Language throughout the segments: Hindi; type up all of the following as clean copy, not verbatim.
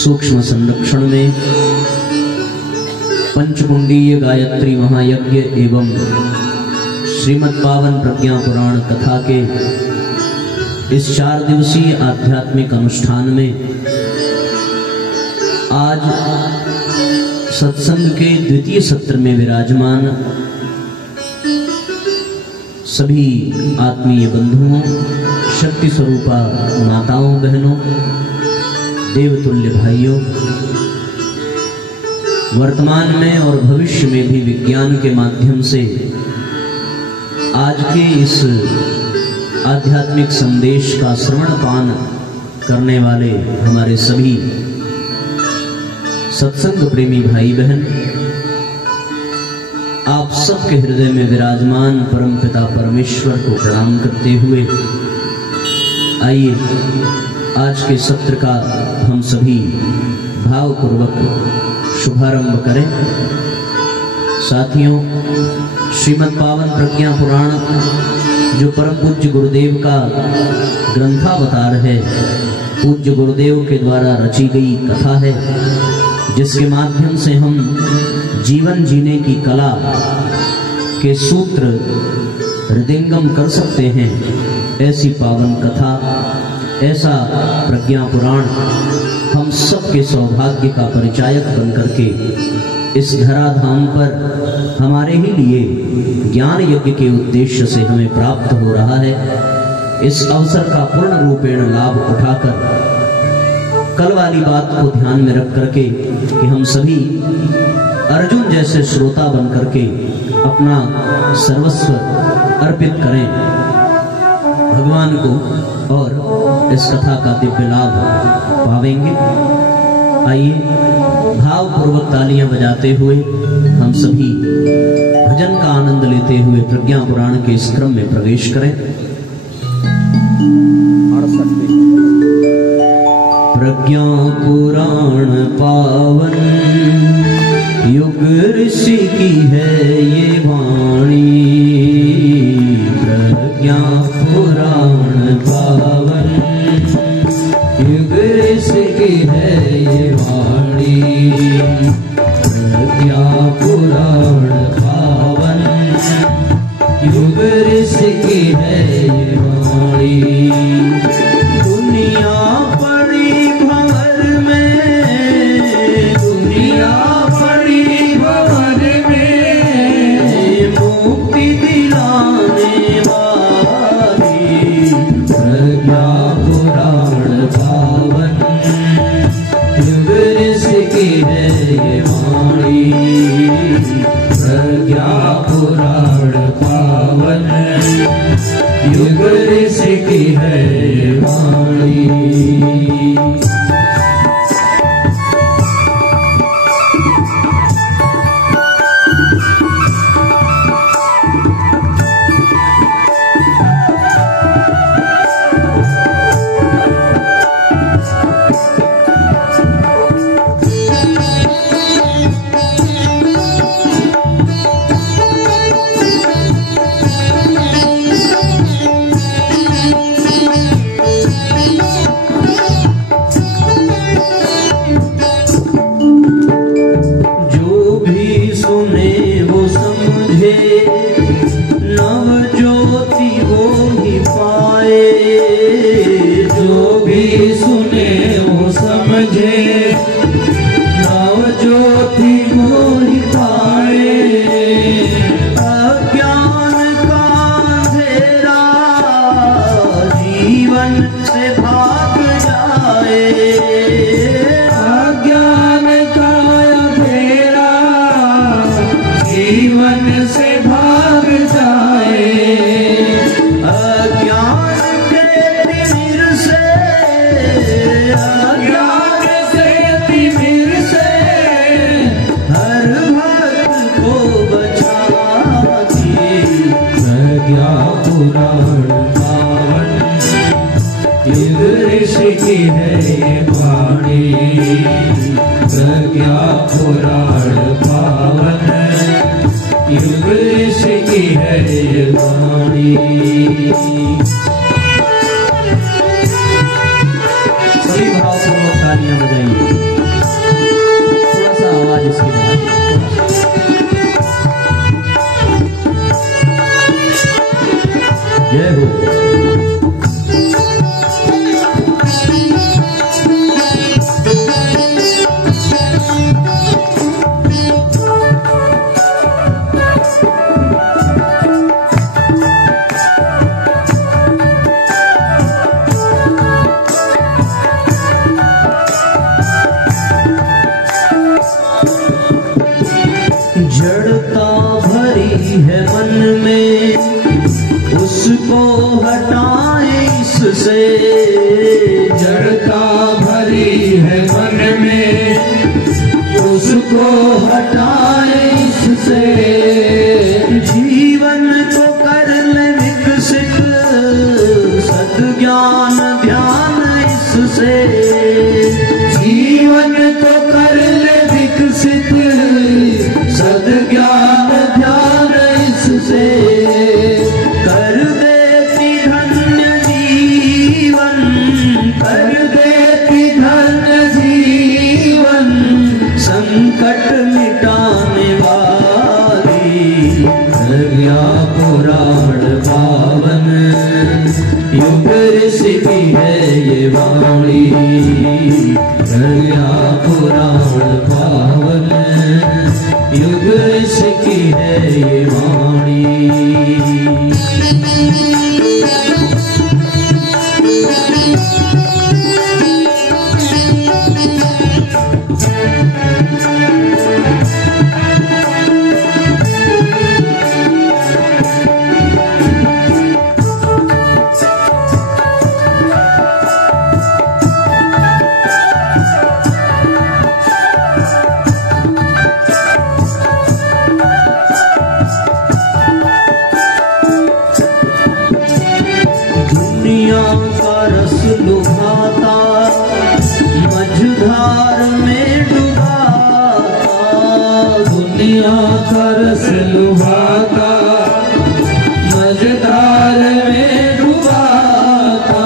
सूक्ष्म संरक्षण में पंचकुंडीय गायत्री महायज्ञ एवं श्रीमद् पावन प्रज्ञा पुराण कथा के इस 4 दिवसीय आध्यात्मिक अनुष्ठान में आज सत्संग के द्वितीय सत्र में विराजमान सभी आत्मीय बंधुओं, शक्ति स्वरूपा माताओं, बहनों, देवतुल्य भाइयों, वर्तमान में और भविष्य में भी विज्ञान के माध्यम से आज के इस आध्यात्मिक संदेश का श्रवण पान करने वाले हमारे सभी सत्संग प्रेमी भाई बहन, आप सबके हृदय में विराजमान परमपिता परमेश्वर को प्रणाम करते हुए आइए आज के सत्र का हम सभी भावपूर्वक शुभारंभ करें। साथियों, श्रीमद् पावन प्रज्ञा पुराण जो परम पूज्य गुरुदेव का ग्रंथावतार है, पूज्य गुरुदेव के द्वारा रची गई कथा है, जिसके माध्यम से हम जीवन जीने की कला के सूत्र हृदयंगम कर सकते हैं। ऐसी पावन कथा, ऐसा प्रज्ञा पुराण हम सबके सौभाग्य का परिचायक बनकर के इस धराधाम पर हमारे ही लिए ज्ञान यज्ञ के उद्देश्य से हमें प्राप्त हो रहा है। इस अवसर का पूर्ण रूपेण लाभ उठाकर कल वाली बात को ध्यान में रख करके कि हम सभी अर्जुन जैसे श्रोता बन करके अपना सर्वस्व अर्पित करें भगवान को और इस कथा का दिव्य लाभ पावेंगे। आइए भावपूर्वक तालियां बजाते हुए हम सभी भजन का आनंद लेते हुए प्रज्ञा पुराण के इस क्रम में प्रवेश करें। प्रज्ञा पुराण पावन युग ऋषि की है ये वाणी, प्रज्ञा पुराण पावन युग ऋषि की है ये वाणी, प्रज्ञा पुराण पावन युग ऋषि की है ये वाणी। दुनिया पड़ी भंवर में, दुनिया पड़ी भंवर में, मुक्ति दिलाने वाली प्रज्ञा पुराण पावन युग ऋषि की है ये वाणी, प्रज्ञा पुराण पावन युग ऋषि की है ये वाणी। की है ये वाणी, प्रज्ञा पुराण पावन, युग ऋष की है ये वाणी। सभी भावपूर्वक तालियां बजाइए, थोड़ा सा आवाज इसकी बढ़ाइए। जय हो। जड़ता भरी है मन में, उसको हटाए इससे। जड़ता भरी है मन में, उसको हटाए इससे। जीवन को कर ले विकसित, सद्ज्ञान ध्यान इससे। जीवन को कर ले विकसित, सद्ज्ञान ध्यान इससे। कर देती धन्य जीवन, कर देती धन्य जीवन, संकट मिटाने वाली। प्रज्ञा पुराण पावन, युग ऋषि की है ये वाणी। प्रज्ञा पुराण पावन, युग ऋषि की है ये वाणी। दुनिया का रस लुभाता, मझधार में डुबाता। दुनिया का रस लुभाता, मझधार में डुबाता।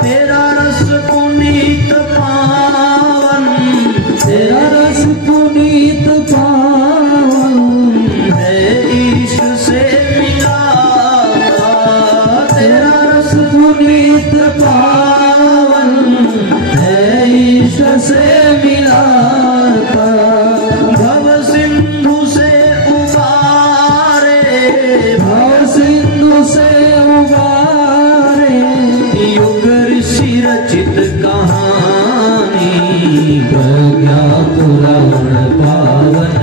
तेरा रस पुनीत पावन, तेरा रस पुनीत पावन, है इश्क से मिलाता। तेरा रस पुनीत पावन, है ईश्वर से मिलाता। भव सिंधु से उबारे, भव सिंधु से उबारे, युग ऋषि रचित कहानी। प्रज्ञा पुराण पावन,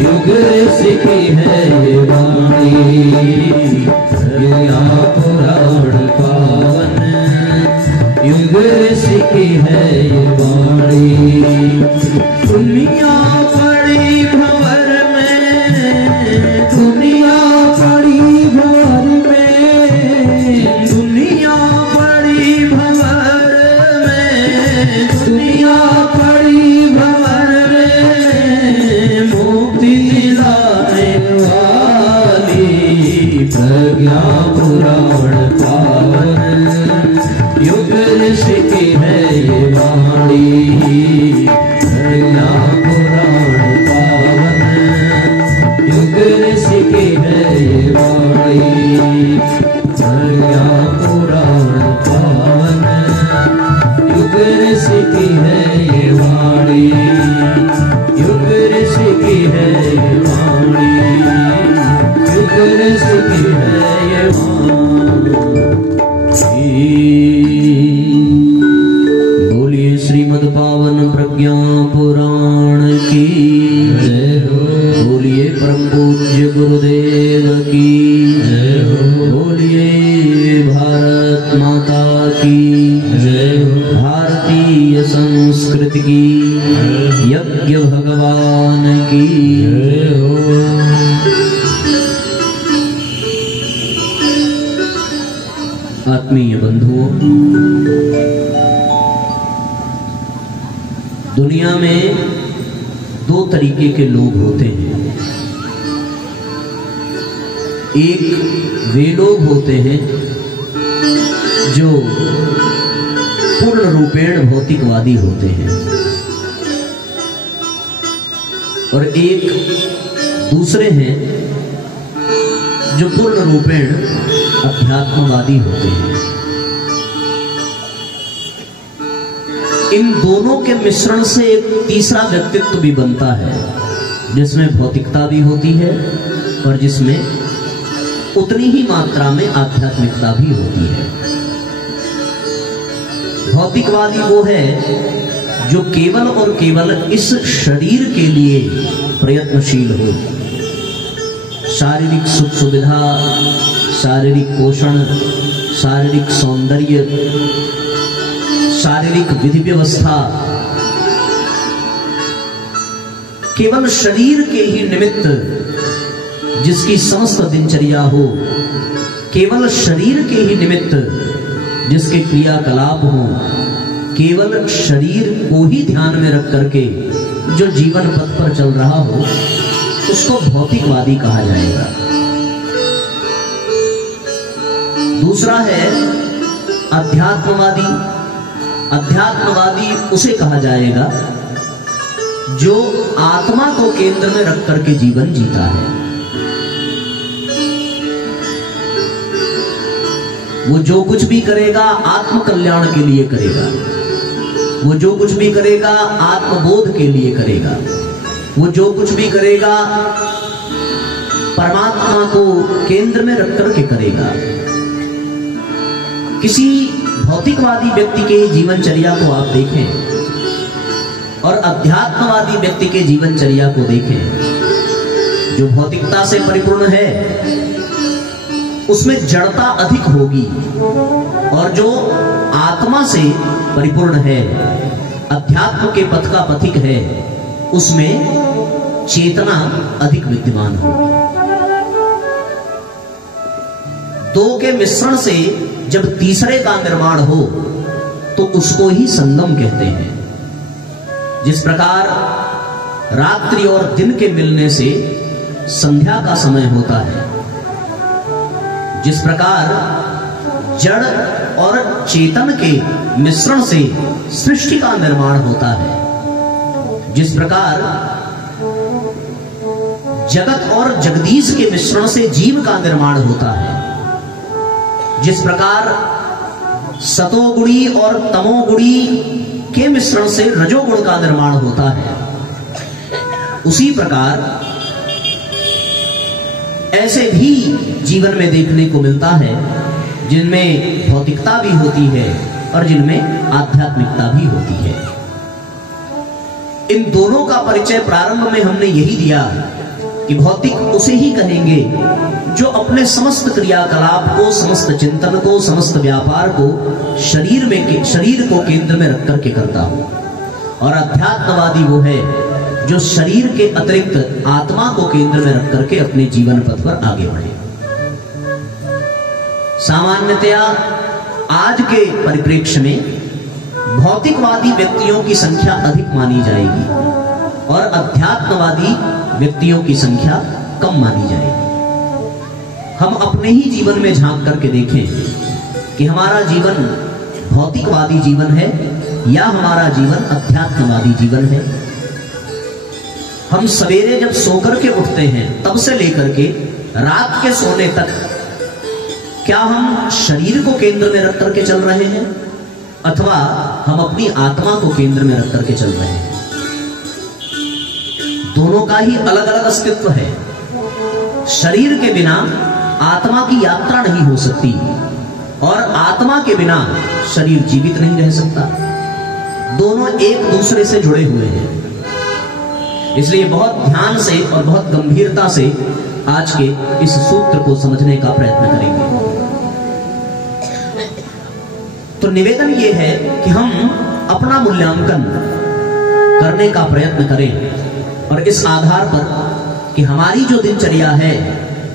युग ऋषि की है ये वाणी। प्रज्ञा पुराण पावन, युग ऋषि की है ये वाणी। दुनिया बड़ी भंवर में, दुनिया बड़ी भंवर में, दुनिया बड़ी भंवर में, दुनिया बड़ी भंवर में, मुक्ति दिलाने वाली। प्रज्ञा पुराण पावन, युग ऋषि की है ये वाणी। प्रज्ञा पुराण पावन, युग ऋषि की है ये वाणी। प्रज्ञा पुराण पावन, युग ऋषि की है ये वाणी। युग ऋषि की है ये वाणी, युग ऋषि की है ये वाणी। बोलिए श्रीमद् पावन प्रज्ञा पुराण की जय हो। बोलिए परम पूज्य गुरुदेव की जय हो। बोलिए भारत माता की जय हो। भारतीय संस्कृति की, यज्ञ भगवान की जय हो। आत्मीय बंधुओं, दुनिया में दो तरीके के लोग होते हैं। एक वे लोग होते हैं जो पूर्ण रूपेण भौतिकवादी होते हैं, और एक दूसरे हैं जो पूर्ण रूपेण अध्यात्मवादी होते हैं। इन दोनों के मिश्रण से एक तीसरा व्यक्तित्व भी बनता है, जिसमें भौतिकता भी होती है और जिसमें उतनी ही मात्रा में आध्यात्मिकता भी होती है। भौतिकवादी वो है जो केवल और केवल इस शरीर के लिए प्रयत्नशील हो। शारीरिक सुख सुविधा, शारीरिक पोषण, शारीरिक सौंदर्य, शारीरिक विधि व्यवस्था, केवल शरीर के ही निमित्त जिसकी समस्त दिनचर्या हो, केवल शरीर के ही निमित्त जिसके क्रियाकलाप हो, केवल शरीर को ही ध्यान में रख करके जो जीवन पथ पर चल रहा हो, उसको भौतिकवादी कहा जाएगा। दूसरा है अध्यात्मवादी। अध्यात्मवादी उसे कहा जाएगा जो आत्मा को केंद्र में रख करके जीवन जीता है। वो जो कुछ भी करेगा आत्म कल्याण के लिए करेगा, वो जो कुछ भी करेगा आत्मबोध के लिए करेगा, वो जो कुछ भी करेगा परमात्मा को केंद्र में रख करके करेगा। किसी भौतिकवादी व्यक्ति के जीवनचर्या को आप देखें और अध्यात्मवादी व्यक्ति के जीवनचर्या को देखें। जो भौतिकता से परिपूर्ण है उसमें जड़ता अधिक होगी, और जो आत्मा से परिपूर्ण है, अध्यात्म के पथ का पथिक है, उसमें चेतना अधिक विद्यमान होगी। दो के मिश्रण से जब तीसरे का निर्माण हो तो उसको ही संगम कहते हैं। जिस प्रकार रात्रि और दिन के मिलने से संध्या का समय होता है, जिस प्रकार जड़ और चेतन के मिश्रण से सृष्टि का निर्माण होता है, जिस प्रकार जगत और जगदीश के मिश्रण से जीव का निर्माण होता है, जिस प्रकार सतोगुणी और तमोगुणी के मिश्रण से रजोगुण का निर्माण होता है, उसी प्रकार ऐसे भी जीवन में देखने को मिलता है जिनमें भौतिकता भी होती है और जिनमें आध्यात्मिकता भी होती है। इन दोनों का परिचय प्रारंभ में हमने यही दिया कि भौतिक उसे ही कहेंगे जो अपने समस्त क्रियाकलाप को, समस्त चिंतन को, समस्त व्यापार को शरीर को केंद्र में रख करके करता हो, और अध्यात्मवादी वो है जो शरीर के अतिरिक्त आत्मा को केंद्र में रख करके अपने जीवन पथ पर आगे बढ़े। सामान्यतया आज के परिप्रेक्ष्य में भौतिकवादी व्यक्तियों की संख्या अधिक मानी जाएगी और अध्यात्मवादी व्यक्तियों की संख्या कम मानी जाएगी। हम अपने ही जीवन में झांक करके देखें कि हमारा जीवन भौतिकवादी जीवन है या हमारा जीवन अध्यात्मवादी जीवन है। हम सवेरे जब सोकर के उठते हैं तब से लेकर के रात के सोने तक क्या हम शरीर को केंद्र में रख करके चल रहे हैं अथवा हम अपनी आत्मा को केंद्र में रख करके चल रहे हैं? दोनों का ही अलग अलग अस्तित्व है। शरीर के बिना आत्मा की यात्रा नहीं हो सकती और आत्मा के बिना शरीर जीवित नहीं रह सकता। दोनों एक दूसरे से जुड़े हुए हैं। इसलिए बहुत ध्यान से और बहुत गंभीरता से आज के इस सूत्र को समझने का प्रयत्न करेंगे। तो निवेदन यह है कि हम अपना मूल्यांकन करने का प्रयत्न करें और इस आधार पर कि हमारी जो दिनचर्या है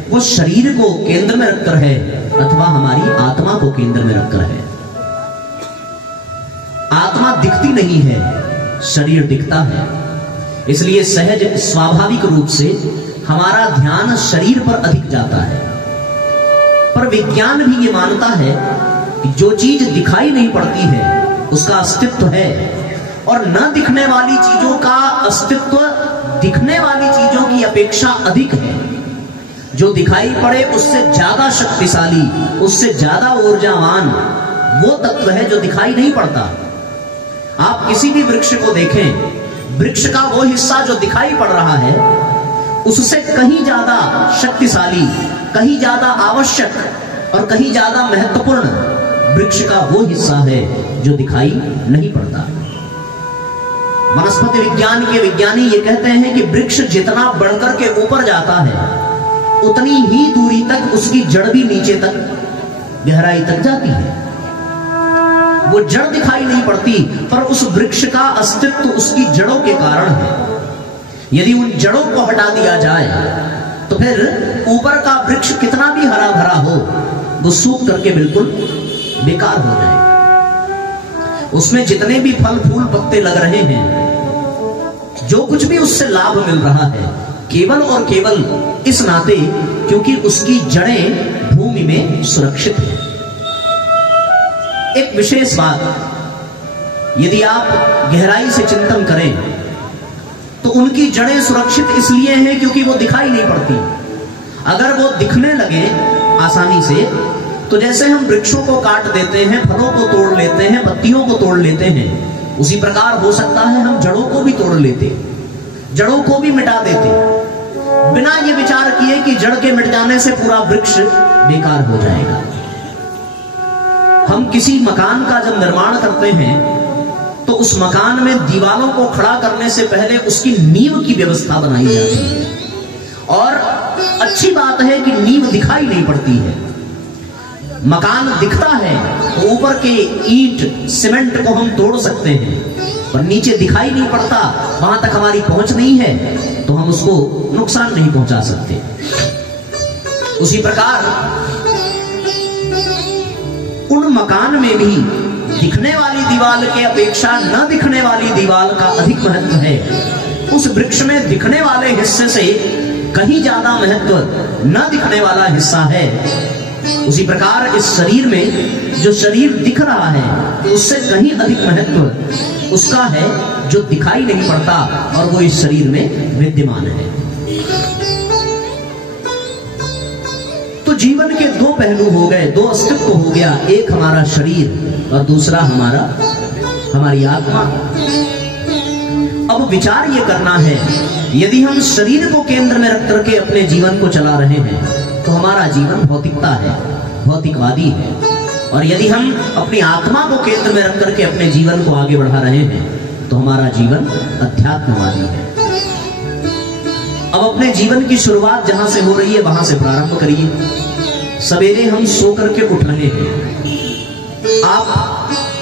वो शरीर को केंद्र में रखकर है अथवा हमारी आत्मा को केंद्र में रखकर है। आत्मा दिखती नहीं है शरीर दिखता है। इसलिए सहज स्वाभाविक रूप से हमारा ध्यान शरीर पर अधिक जाता है। पर विज्ञान भी ये मानता है कि जो चीज दिखाई नहीं पड़ती है उसका अस्तित्व है, और न दिखने वाली चीजों का अस्तित्व दिखने वाली चीजों की अपेक्षा अधिक है। जो दिखाई पड़े उससे ज्यादा शक्तिशाली, उससे ज्यादा ऊर्जावान वो तत्व है जो दिखाई नहीं पड़ता। आप किसी भी वृक्ष को देखें, वृक्ष का वो हिस्सा जो दिखाई पड़ रहा है उससे कहीं ज्यादा शक्तिशाली, कहीं ज्यादा आवश्यक और कहीं ज्यादा महत्वपूर्ण वृक्ष का वो हिस्सा है जो दिखाई नहीं पड़ता। वनस्पति विज्ञान के विज्ञानी ये कहते हैं कि वृक्ष जितना बढ़कर के ऊपर जाता है उतनी ही दूरी तक उसकी जड़ भी नीचे तक गहराई तक जाती है। वो जड़ दिखाई नहीं पड़ती, पर उस वृक्ष का अस्तित्व उसकी जड़ों के कारण है। यदि उन जड़ों को हटा दिया जाए तो फिर ऊपर का वृक्ष कितना भी हरा भरा हो वो सूख करके बिल्कुल बेकार हो जाए। उसमें जितने भी फल फूल पत्ते लग रहे हैं, जो कुछ भी उससे लाभ मिल रहा है, केवल और केवल इस नाते क्योंकि उसकी जड़ें भूमि में सुरक्षित हैं। एक विशेष बात, यदि आप गहराई से चिंतन करें तो उनकी जड़ें सुरक्षित इसलिए हैं क्योंकि वो दिखाई नहीं पड़ती। अगर वो दिखने लगे आसानी से तो जैसे हम वृक्षों को काट देते हैं, फलों को तोड़ लेते हैं, पत्तियों को तोड़ लेते हैं, उसी प्रकार हो सकता है हम जड़ों को भी तोड़ लेते, जड़ों को भी मिटा देते, बिना ये विचार किए कि जड़ के मिट जाने से पूरा वृक्ष बेकार हो जाएगा। हम किसी मकान का जब निर्माण करते हैं तो उस मकान में दीवारों को खड़ा करने से पहले उसकी नींव की व्यवस्था बनाई जाती है। और अच्छी बात है कि नींव दिखाई नहीं पड़ती है। मकान दिखता है तो ऊपर के ईंट सीमेंट को हम तोड़ सकते हैं, पर नीचे दिखाई नहीं पड़ता, वहां तक हमारी पहुंच नहीं है, तो हम उसको नुकसान नहीं पहुंचा सकते। उसी प्रकार उन मकान में भी दिखने वाली दीवार के अपेक्षा न दिखने वाली दीवार का अधिक महत्व है। उस वृक्ष में दिखने वाले हिस्से से कहीं ज्यादा महत्व न दिखने वाला हिस्सा है। उसी प्रकार इस शरीर में जो शरीर दिख रहा है उससे कहीं अधिक महत्व उसका है जो दिखाई नहीं पड़ता और वो इस शरीर में विद्यमान है। तो जीवन के दो पहलू हो गए, दो अस्तित्व हो गया, एक हमारा शरीर और दूसरा हमारी आत्मा। अब विचार ये करना है, यदि हम शरीर को केंद्र में रख करके अपने जीवन को चला रहे हैं तो हमारा जीवन भौतिकता है, भौतिकवादी है। और यदि हम अपनी आत्मा को केंद्र में रख करके अपने जीवन को आगे बढ़ा रहे हैं तो हमारा जीवन अध्यात्मवादी है। अब अपने जीवन की शुरुआत जहां से हो रही है वहां से प्रारंभ करिए। सवेरे हम सो करके उठ रहे हैं, आप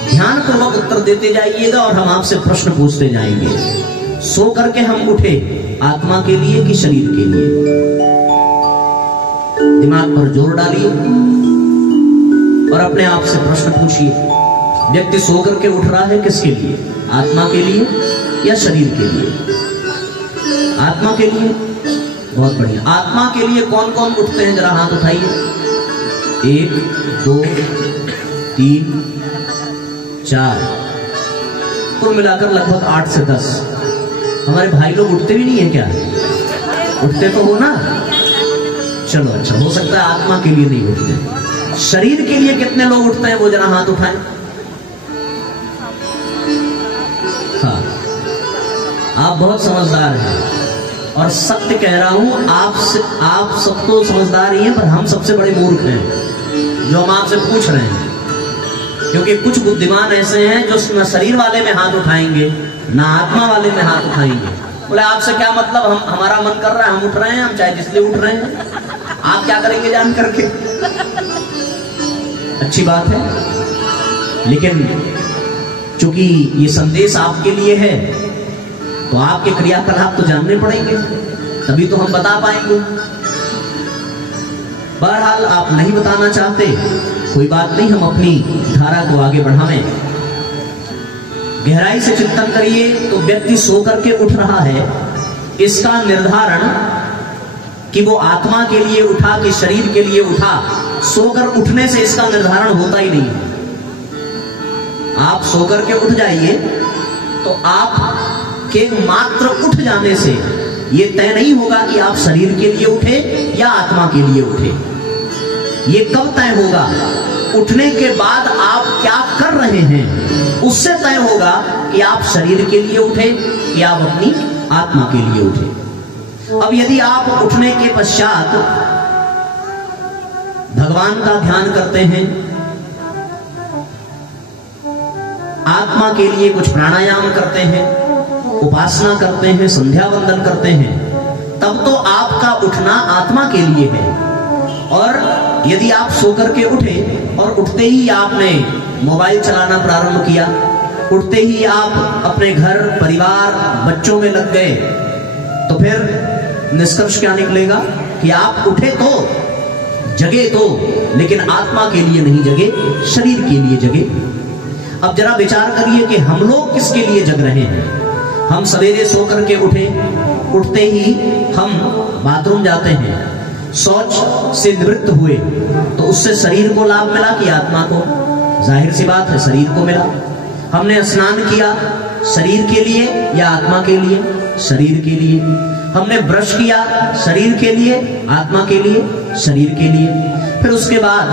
ध्यान पूर्वक उत्तर देते जाइएगा और हम आपसे प्रश्न पूछते जाएंगे। सो करके हम उठे आत्मा के लिए कि शरीर के लिए? दिमाग पर जोर डालिए और अपने आप से प्रश्न पूछिए, व्यक्ति सो करके उठ रहा है किसके लिए? आत्मा के लिए या शरीर के लिए? आत्मा के लिए। बहुत बढ़िया। आत्मा के लिए कौन कौन उठते हैं, जरा हाथ उठाइए। 1 2 3 4, कुल मिलाकर लगभग 8 से 10। हमारे भाई लोग उठते भी नहीं है क्या? उठते तो हो ना? चलो अच्छा, हो सकता है आत्मा के लिए नहीं उठते। शरीर के लिए कितने लोग उठते हैं वो जरा हाथ उठाएं। हाँ, आप बहुत समझदार हैं और सत्य कह रहा हूं, आप सब तो समझदार ही हैं, पर हम सबसे बड़े मूर्ख हैं जो हम आपसे पूछ रहे हैं। क्योंकि कुछ बुद्धिमान ऐसे हैं जो न शरीर वाले में हाथ उठाएंगे ना आत्मा वाले में हाथ उठाएंगे। बोले आपसे क्या मतलब, हमारा मन कर रहा है, हम उठ रहे हैं, हम चाहे जिसलिए उठ रहे हैं, आप क्या करेंगे जान करके? अच्छी बात है, लेकिन चूंकि ये संदेश आपके लिए है तो आपके क्रियाकलाप तो जानने पड़ेंगे, तभी तो हम बता पाएंगे। बहरहाल आप नहीं बताना चाहते, कोई बात नहीं, हम अपनी धारा को आगे बढ़ावें। गहराई से चिंतन करिए तो व्यक्ति सो करके उठ रहा है, इसका निर्धारण कि वो आत्मा के लिए उठा कि शरीर के लिए उठा, सोकर उठने से इसका निर्धारण होता ही नहीं। आप सोकर के उठ जाइए तो आप के मात्र उठ जाने से ये तय नहीं होगा कि आप शरीर के लिए उठे या आत्मा के लिए उठे। ये कब तय होगा? उठने के बाद आप क्या कर रहे हैं उससे तय होगा कि आप शरीर के लिए उठे या आप अपनी आत्मा के लिए उठे। अब यदि आप उठने के पश्चात भगवान का ध्यान करते हैं, आत्मा के लिए कुछ प्राणायाम करते हैं, उपासना करते हैं, संध्या वंदन करते हैं, तब तो आपका उठना आत्मा के लिए है। और यदि आप सोकर के उठे और उठते ही आपने मोबाइल चलाना प्रारंभ किया, उठते ही आप अपने घर परिवार बच्चों में लग गए, तो फिर निष्कर्ष क्या निकलेगा कि आप उठे तो जगे तो, लेकिन आत्मा के लिए नहीं जगे, शरीर के लिए जगे। अब जरा विचार करिए कि हम लोग किसके लिए जग रहे हैं। हम सवेरे सो करके उठे, उठते ही हम बाथरूम जाते हैं, शौच से निवृत्त हुए तो उससे शरीर को लाभ मिला कि आत्मा को? जाहिर सी बात है शरीर को मिला। हमने स्नान किया शरीर के लिए या आत्मा के लिए? शरीर के लिए। हमने ब्रश किया शरीर के लिए, आत्मा के लिए? शरीर के लिए। फिर उसके बाद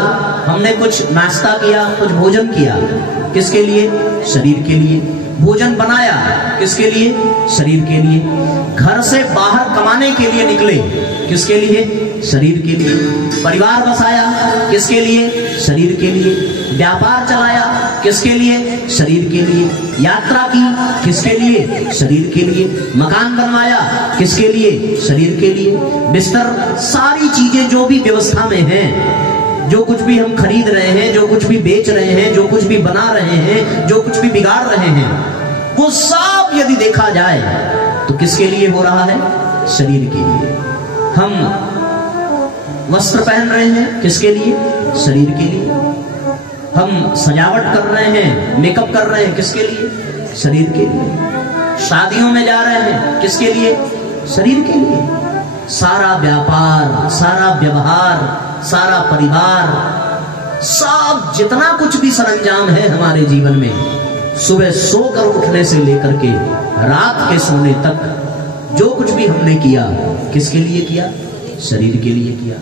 हमने कुछ नाश्ता किया, कुछ भोजन किया, किसके लिए? शरीर के लिए। भोजन बनाया किसके लिए? शरीर के लिए। घर से बाहर कमाने के लिए निकले, किसके लिए? शरीर के लिए। परिवार बसाया किसके लिए? शरीर के लिए। व्यापार चलाया किसके लिए? शरीर के लिए। यात्रा की किसके लिए? शरीर के लिए। मकान बनवाया किसके लिए? शरीर के लिए। बिस्तर, सारी चीजें जो भी व्यवस्था में हैं, जो कुछ भी हम खरीद रहे हैं, जो कुछ भी बेच रहे हैं, जो कुछ भी बना रहे हैं, जो कुछ भी बिगाड़ रहे हैं, वो सब यदि देखा जाए तो किसके लिए हो रहा है? शरीर के लिए। हम वस्त्र पहन रहे हैं किसके लिए? शरीर के लिए। हम सजावट कर रहे हैं, मेकअप कर रहे हैं किसके लिए? शरीर के लिए। शादियों में जा रहे हैं किसके लिए? शरीर के लिए। सारा व्यापार, सारा व्यवहार, सारा परिवार, सब जितना कुछ भी सरंजाम है हमारे जीवन में, सुबह सोकर उठने से लेकर के रात के सोने तक जो कुछ भी हमने किया, किसके लिए किया? शरीर के लिए किया।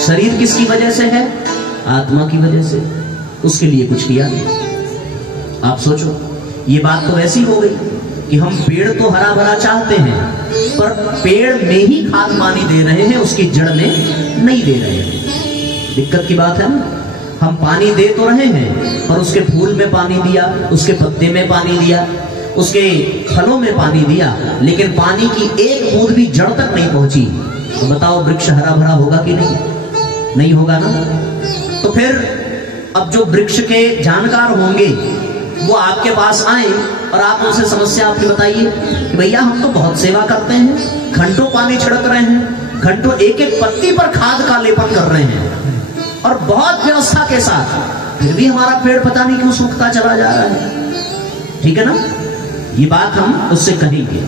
शरीर किसकी वजह से है? आत्मा की वजह से। उसके लिए कुछ किया नहीं। आप सोचो, ये बात तो ऐसी हो गई कि हम पेड़ तो हरा भरा चाहते हैं, पर पेड़ में ही खाद पानी दे रहे हैं, उसकी जड़ में नहीं दे रहे हैं। दिक्कत की बात है ना। हम पानी दे तो रहे हैं, और उसके फूल में पानी दिया, उसके पत्ते में पानी दिया, उसके फलों में पानी दिया, लेकिन पानी की एक बूंद भी जड़ तक नहीं पहुंची। तो बताओ वृक्ष हरा भरा होगा कि नहीं? नहीं होगा ना। तो फिर अब जो वृक्ष के जानकार होंगे वो आपके पास आए और आप उनसे समस्या आपकी बताइए कि भैया हम तो बहुत सेवा करते हैं, घंटों पानी छिड़क रहे हैं, घंटों एक एक पत्ती पर खाद का लेपन कर रहे हैं और बहुत व्यवस्था के साथ, फिर भी हमारा पेड़ पता नहीं क्यों सूखता चला जा रहा है। ठीक है ना। ये बात हम उससे कहेंगे।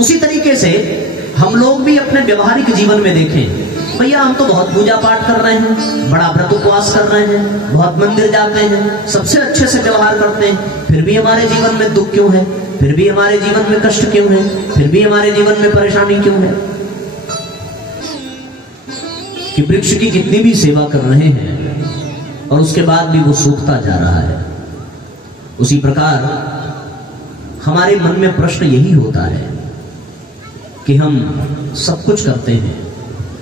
उसी तरीके से हम लोग भी अपने व्यवहारिक जीवन में देखें, भैया हम तो बहुत पूजा पाठ कर रहे हैं, बड़ा व्रत उपवास कर रहे हैं, बहुत मंदिर जाते हैं, सबसे अच्छे से व्यवहार करते हैं, फिर भी हमारे जीवन में दुख क्यों है? फिर भी हमारे जीवन में कष्ट क्यों है? फिर भी हमारे जीवन में परेशानी क्यों है? कि वृक्ष की कितनी भी सेवा कर रहे हैं और उसके बाद भी वो सूखता जा रहा है। उसी प्रकार हमारे मन में प्रश्न यही होता है कि हम सब कुछ करते हैं,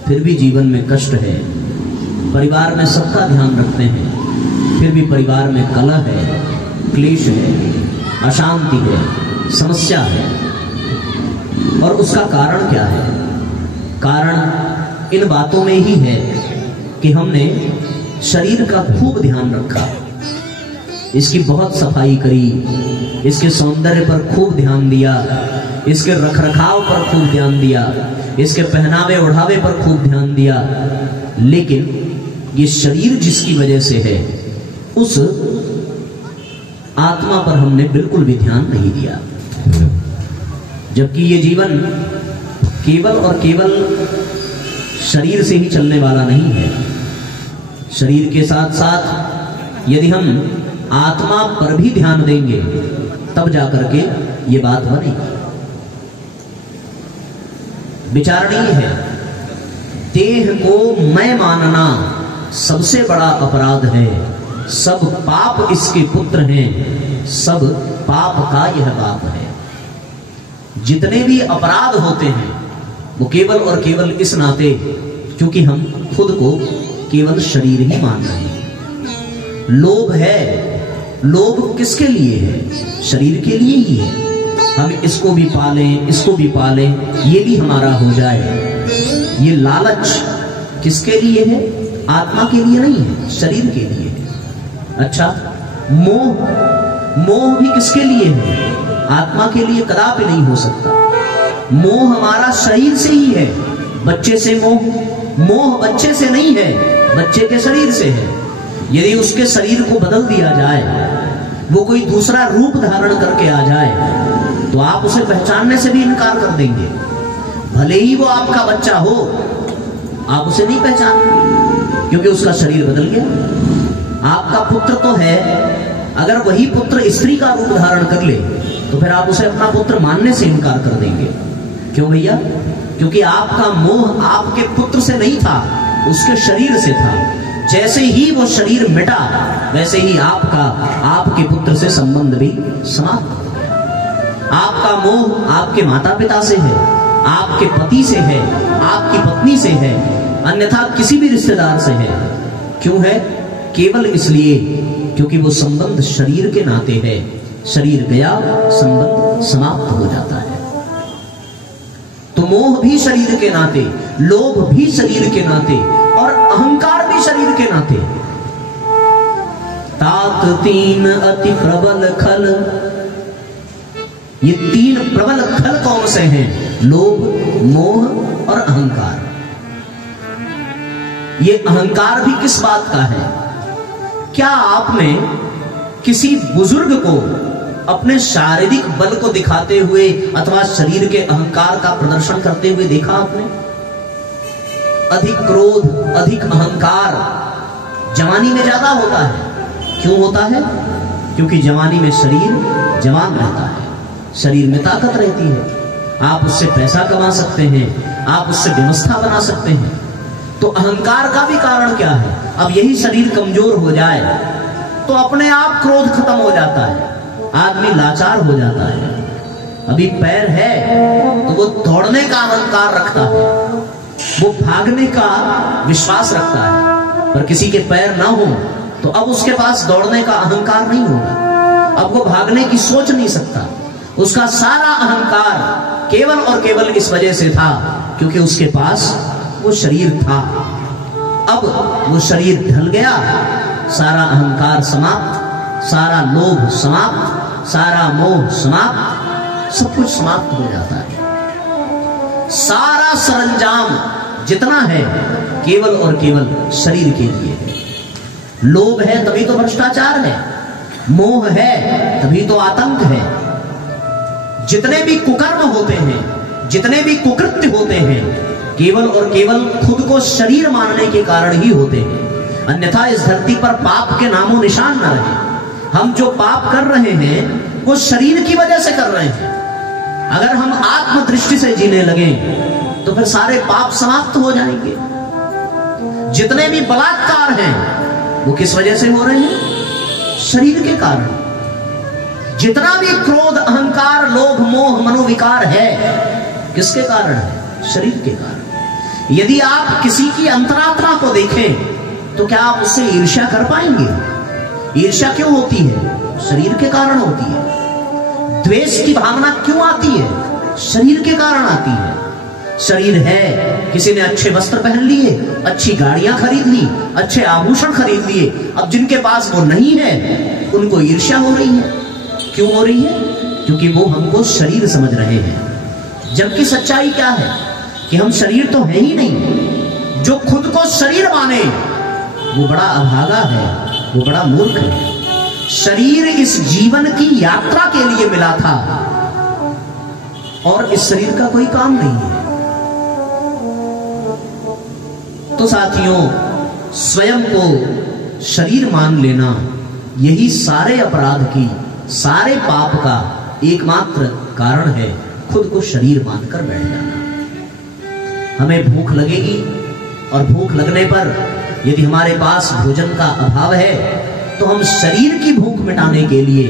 फिर भी जीवन में कष्ट है। परिवार में सबका ध्यान रखते हैं, फिर भी परिवार में कलह है, क्लेश है, अशांति है, समस्या है। और उसका कारण क्या है? कारण इन बातों में ही है कि हमने शरीर का खूब ध्यान रखा, इसकी बहुत सफाई करी, इसके सौंदर्य पर खूब ध्यान दिया, इसके रखरखाव पर खूब ध्यान दिया, इसके पहनावे ओढ़ावे पर खूब ध्यान दिया, लेकिन ये शरीर जिसकी वजह से है, उस आत्मा पर हमने बिल्कुल भी ध्यान नहीं दिया, जबकि ये जीवन केवल और केवल शरीर से ही चलने वाला नहीं है। शरीर के साथ साथ यदि हम आत्मा पर भी ध्यान देंगे तब जाकर के ये बात बनेगी। विचारणीय है, देह को मैं मानना सबसे बड़ा अपराध है। सब पाप इसके पुत्र हैं, सब पाप का यह बाप है। जितने भी अपराध होते हैं वो केवल और केवल इस नाते क्योंकि हम खुद को केवल शरीर ही मान रहे हैं। लोभ है, लोभ किसके लिए है? शरीर के लिए ही है। हम इसको भी पालें, इसको भी पालें, ये भी हमारा हो जाए। ये लालच किसके लिए है? आत्मा के लिए नहीं है, शरीर के लिए है। अच्छा, मोह, मोह भी किसके लिए है? आत्मा के लिए कदापि नहीं हो सकता। मोह हमारा शरीर से ही है। बच्चे से मोह, मोह बच्चे से नहीं है, बच्चे के शरीर से है। यदि उसके शरीर को बदल दिया जाए, वो कोई दूसरा रूप धारण करके आ जाए, तो आप उसे पहचानने से भी इनकार कर देंगे। भले ही वो आपका बच्चा हो, आप उसे नहीं पहचानेंगे क्योंकि उसका शरीर बदल गया। आपका पुत्र तो है, अगर वही पुत्र स्त्री का रूप धारण कर ले तो फिर आप उसे अपना पुत्र मानने से इनकार कर देंगे। क्यों भैया? क्योंकि आपका मोह आपके पुत्र से नहीं था, उसके शरीर से था। जैसे ही वो शरीर मिटा, वैसे ही आपका आपके पुत्र से संबंध भी समाप्त हो गया। आपका मोह आपके माता पिता से है, आपके पति से है, आपकी पत्नी से है, अन्यथा किसी भी रिश्तेदार से है। क्यों है? केवल इसलिए क्योंकि वो संबंध शरीर के नाते है। शरीर गया, संबंध समाप्त हो जाता है। तो मोह भी शरीर के नाते, लोभ भी शरीर के नाते और अहंकार भी शरीर के नाते। तात तीन अति प्रबल खल, ये तीन प्रबल खल कौन से हैं? लोभ, मोह और अहंकार। ये अहंकार भी किस बात का है? क्या आपने किसी बुजुर्ग को अपने शारीरिक बल को दिखाते हुए अथवा शरीर के अहंकार का प्रदर्शन करते हुए देखा आपने? अधिक क्रोध, अधिक अहंकार जवानी में ज्यादा होता है। क्यों होता है? क्योंकि जवानी में शरीर जवान रहता है, शरीर में ताकत रहती है। आप उससे पैसा कमा सकते हैं, आप उससे व्यवस्था बना सकते हैं। तो अहंकार का भी कारण क्या है? अब यही शरीर कमजोर हो जाए तो अपने आप क्रोध खत्म हो जाता है, आदमी लाचार हो जाता है। अभी पैर है तो वो दौड़ने का अहंकार रखता है, वो भागने का विश्वास रखता है। पर किसी के पैर ना हो तो अब उसके पास दौड़ने का अहंकार नहीं होगा, अब वो भागने की सोच नहीं सकता। उसका सारा अहंकार केवल और केवल इस वजह से था क्योंकि उसके पास वो शरीर था। अब वो शरीर ढल गया, सारा अहंकार समाप्त, सारा लोभ समाप्त, सारा मोह समाप्त, सब कुछ समाप्त हो जाता है। सारा सरंजाम जितना है केवल और केवल शरीर के लिए है। लोभ है तभी तो भ्रष्टाचार है, मोह है तभी तो आतंक है। जितने भी कुकर्म होते हैं, जितने भी कुकृत्य होते हैं, केवल और केवल खुद को शरीर मानने के कारण ही होते हैं। अन्यथा इस धरती पर पाप के नामों निशान न रहे। हम जो पाप कर रहे हैं वो शरीर की वजह से कर रहे हैं। अगर हम आत्म दृष्टि से जीने लगे तो फिर सारे पाप समाप्त हो जाएंगे। जितने भी बलात्कार हैं वो किस वजह से हो रहे हैं? शरीर के कारण। जितना भी क्रोध, अहंकार, लोभ, मोह, मनोविकार है किसके कारण है? शरीर के कारण। यदि आप किसी की अंतरात्मा को देखें तो क्या आप उससे ईर्ष्या कर पाएंगे? ईर्ष्या क्यों होती है? शरीर के कारण होती है। द्वेष की भावना क्यों आती है? शरीर के कारण आती है। शरीर है, किसी ने अच्छे वस्त्र पहन लिए, अच्छी गाड़ियां खरीद ली, अच्छे आभूषण खरीद लिए, अब जिनके पास वो नहीं है उनको ईर्ष्या हो रही है। क्यों हो रही है? क्योंकि वो हमको शरीर समझ रहे हैं। जबकि सच्चाई क्या है कि हम शरीर तो है ही नहीं। जो खुद को शरीर माने वो बड़ा अभागा है, वो बड़ा मूर्ख है। शरीर इस जीवन की यात्रा के लिए मिला था और इस शरीर का कोई काम नहीं है। तो साथियों, स्वयं को शरीर मान लेना यही सारे अपराध की, सारे पाप का एकमात्र कारण है। खुद को शरीर मानकर बैठ जाना। हमें भूख लगेगी और भूख लगने पर यदि हमारे पास भोजन का अभाव है तो हम शरीर की भूख मिटाने के लिए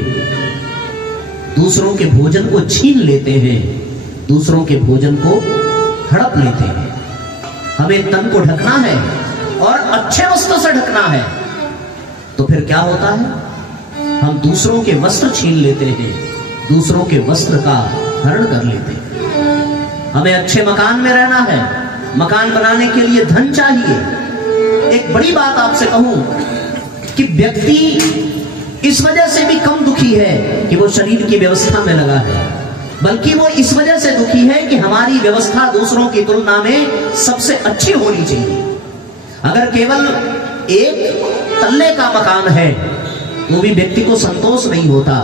दूसरों के भोजन को छीन लेते हैं, दूसरों के भोजन को हड़प लेते हैं। हमें तन को ढकना है और अच्छे वस्त्र से ढकना है, तो फिर क्या होता है? हम दूसरों के वस्त्र छीन लेते हैं, दूसरों के वस्त्र का हरण कर लेते हैं। हमें अच्छे मकान में रहना है, मकान बनाने के लिए धन चाहिए। एक बड़ी बात आपसे कहूं कि व्यक्ति इस वजह से भी कम दुखी है कि वो शरीर की व्यवस्था में लगा है, बल्कि वो इस वजह से दुखी है कि हमारी व्यवस्था दूसरों की तुलना में सबसे अच्छी होनी चाहिए। अगर केवल एक तल्ले का मकान है तो भी व्यक्ति को संतोष नहीं होता।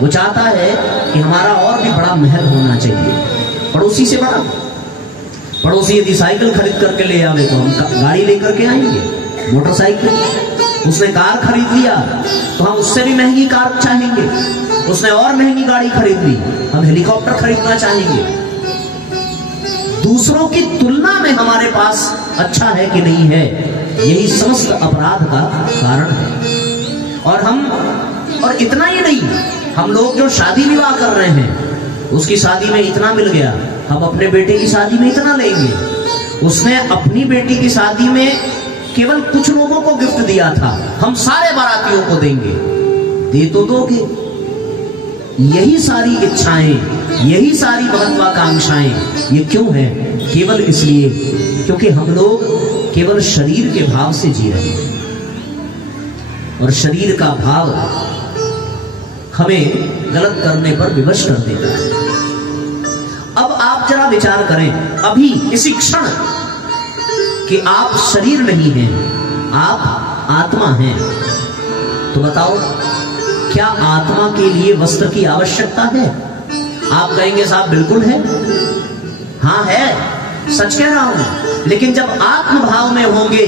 वो चाहता है कि हमारा और भी बड़ा महल होना चाहिए, पड़ोसी से बड़ा। पड़ोसी यदि साइकिल खरीद करके ले आवे तो हम गाड़ी लेकर के आएंगे, मोटरसाइकिल। उसने कार खरीद लिया तो हम उससे भी महंगी कार चाहेंगे। उसने और महंगी गाड़ी खरीद ली, हम हेलीकॉप्टर खरीदना चाहेंगे। दूसरों की तुलना में हमारे पास अच्छा है कि नहीं है, यही समस्त अपराध का कारण है। और इतना ही नहीं, हम लोग जो शादी विवाह कर रहे हैं, उसकी शादी में इतना मिल गया, हम अपने बेटे की शादी में इतना लेंगे। उसने अपनी बेटी की शादी में केवल कुछ लोगों को गिफ्ट दिया था, हम सारे बारातियों को देंगे। दे तो दोगे। यही सारी इच्छाएं, यही सारी महत्वाकांक्षाएं, ये क्यों है? केवल इसलिए क्योंकि हम लोग केवल शरीर के भाव से जी रहे हैं, और शरीर का भाव हमें गलत करने पर विवश कर देता है। अब आप जरा विचार करें, अभी इसी क्षण कि आप शरीर नहीं हैं, आप आत्मा हैं, तो बताओ क्या आत्मा के लिए वस्त्र की आवश्यकता है? आप कहेंगे साहब बिल्कुल है। हाँ है, सच कह रहा हूं। लेकिन जब आत्म भाव में होंगे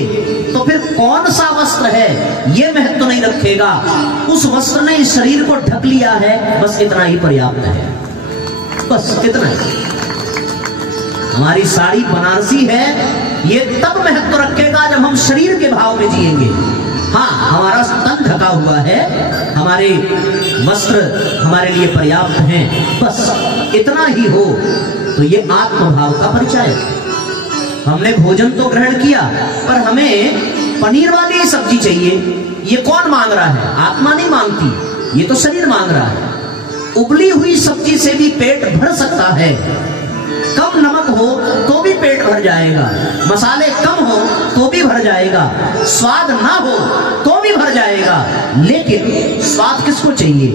तो फिर कौन सा वस्त्र है यह महत्व नहीं रखेगा। उस वस्त्र ने इस शरीर को ढक लिया है, बस इतना ही पर्याप्त है, बस इतना ही। हमारी साड़ी बनारसी है, ये तब महत्व रखेगा जब हम शरीर के भाव में जिएंगे। हाँ, हमारा तन ढका हुआ है, हमारे वस्त्र हमारे लिए पर्याप्त हैं, बस इतना ही हो तो ये आत्मभाव का परिचय है। हमने भोजन तो ग्रहण किया, पर हमें पनीर वाली सब्जी चाहिए, ये कौन मांग रहा है? आत्मा नहीं मांगती, ये तो शरीर मांग रहा है। उबली हुई सब्जी से भी पेट भर सकता है, कम नमक हो तो भी पेट भर जाएगा, मसाले कम हो तो भी भर जाएगा, स्वाद ना हो तो भी भर जाएगा। लेकिन स्वाद किसको चाहिए?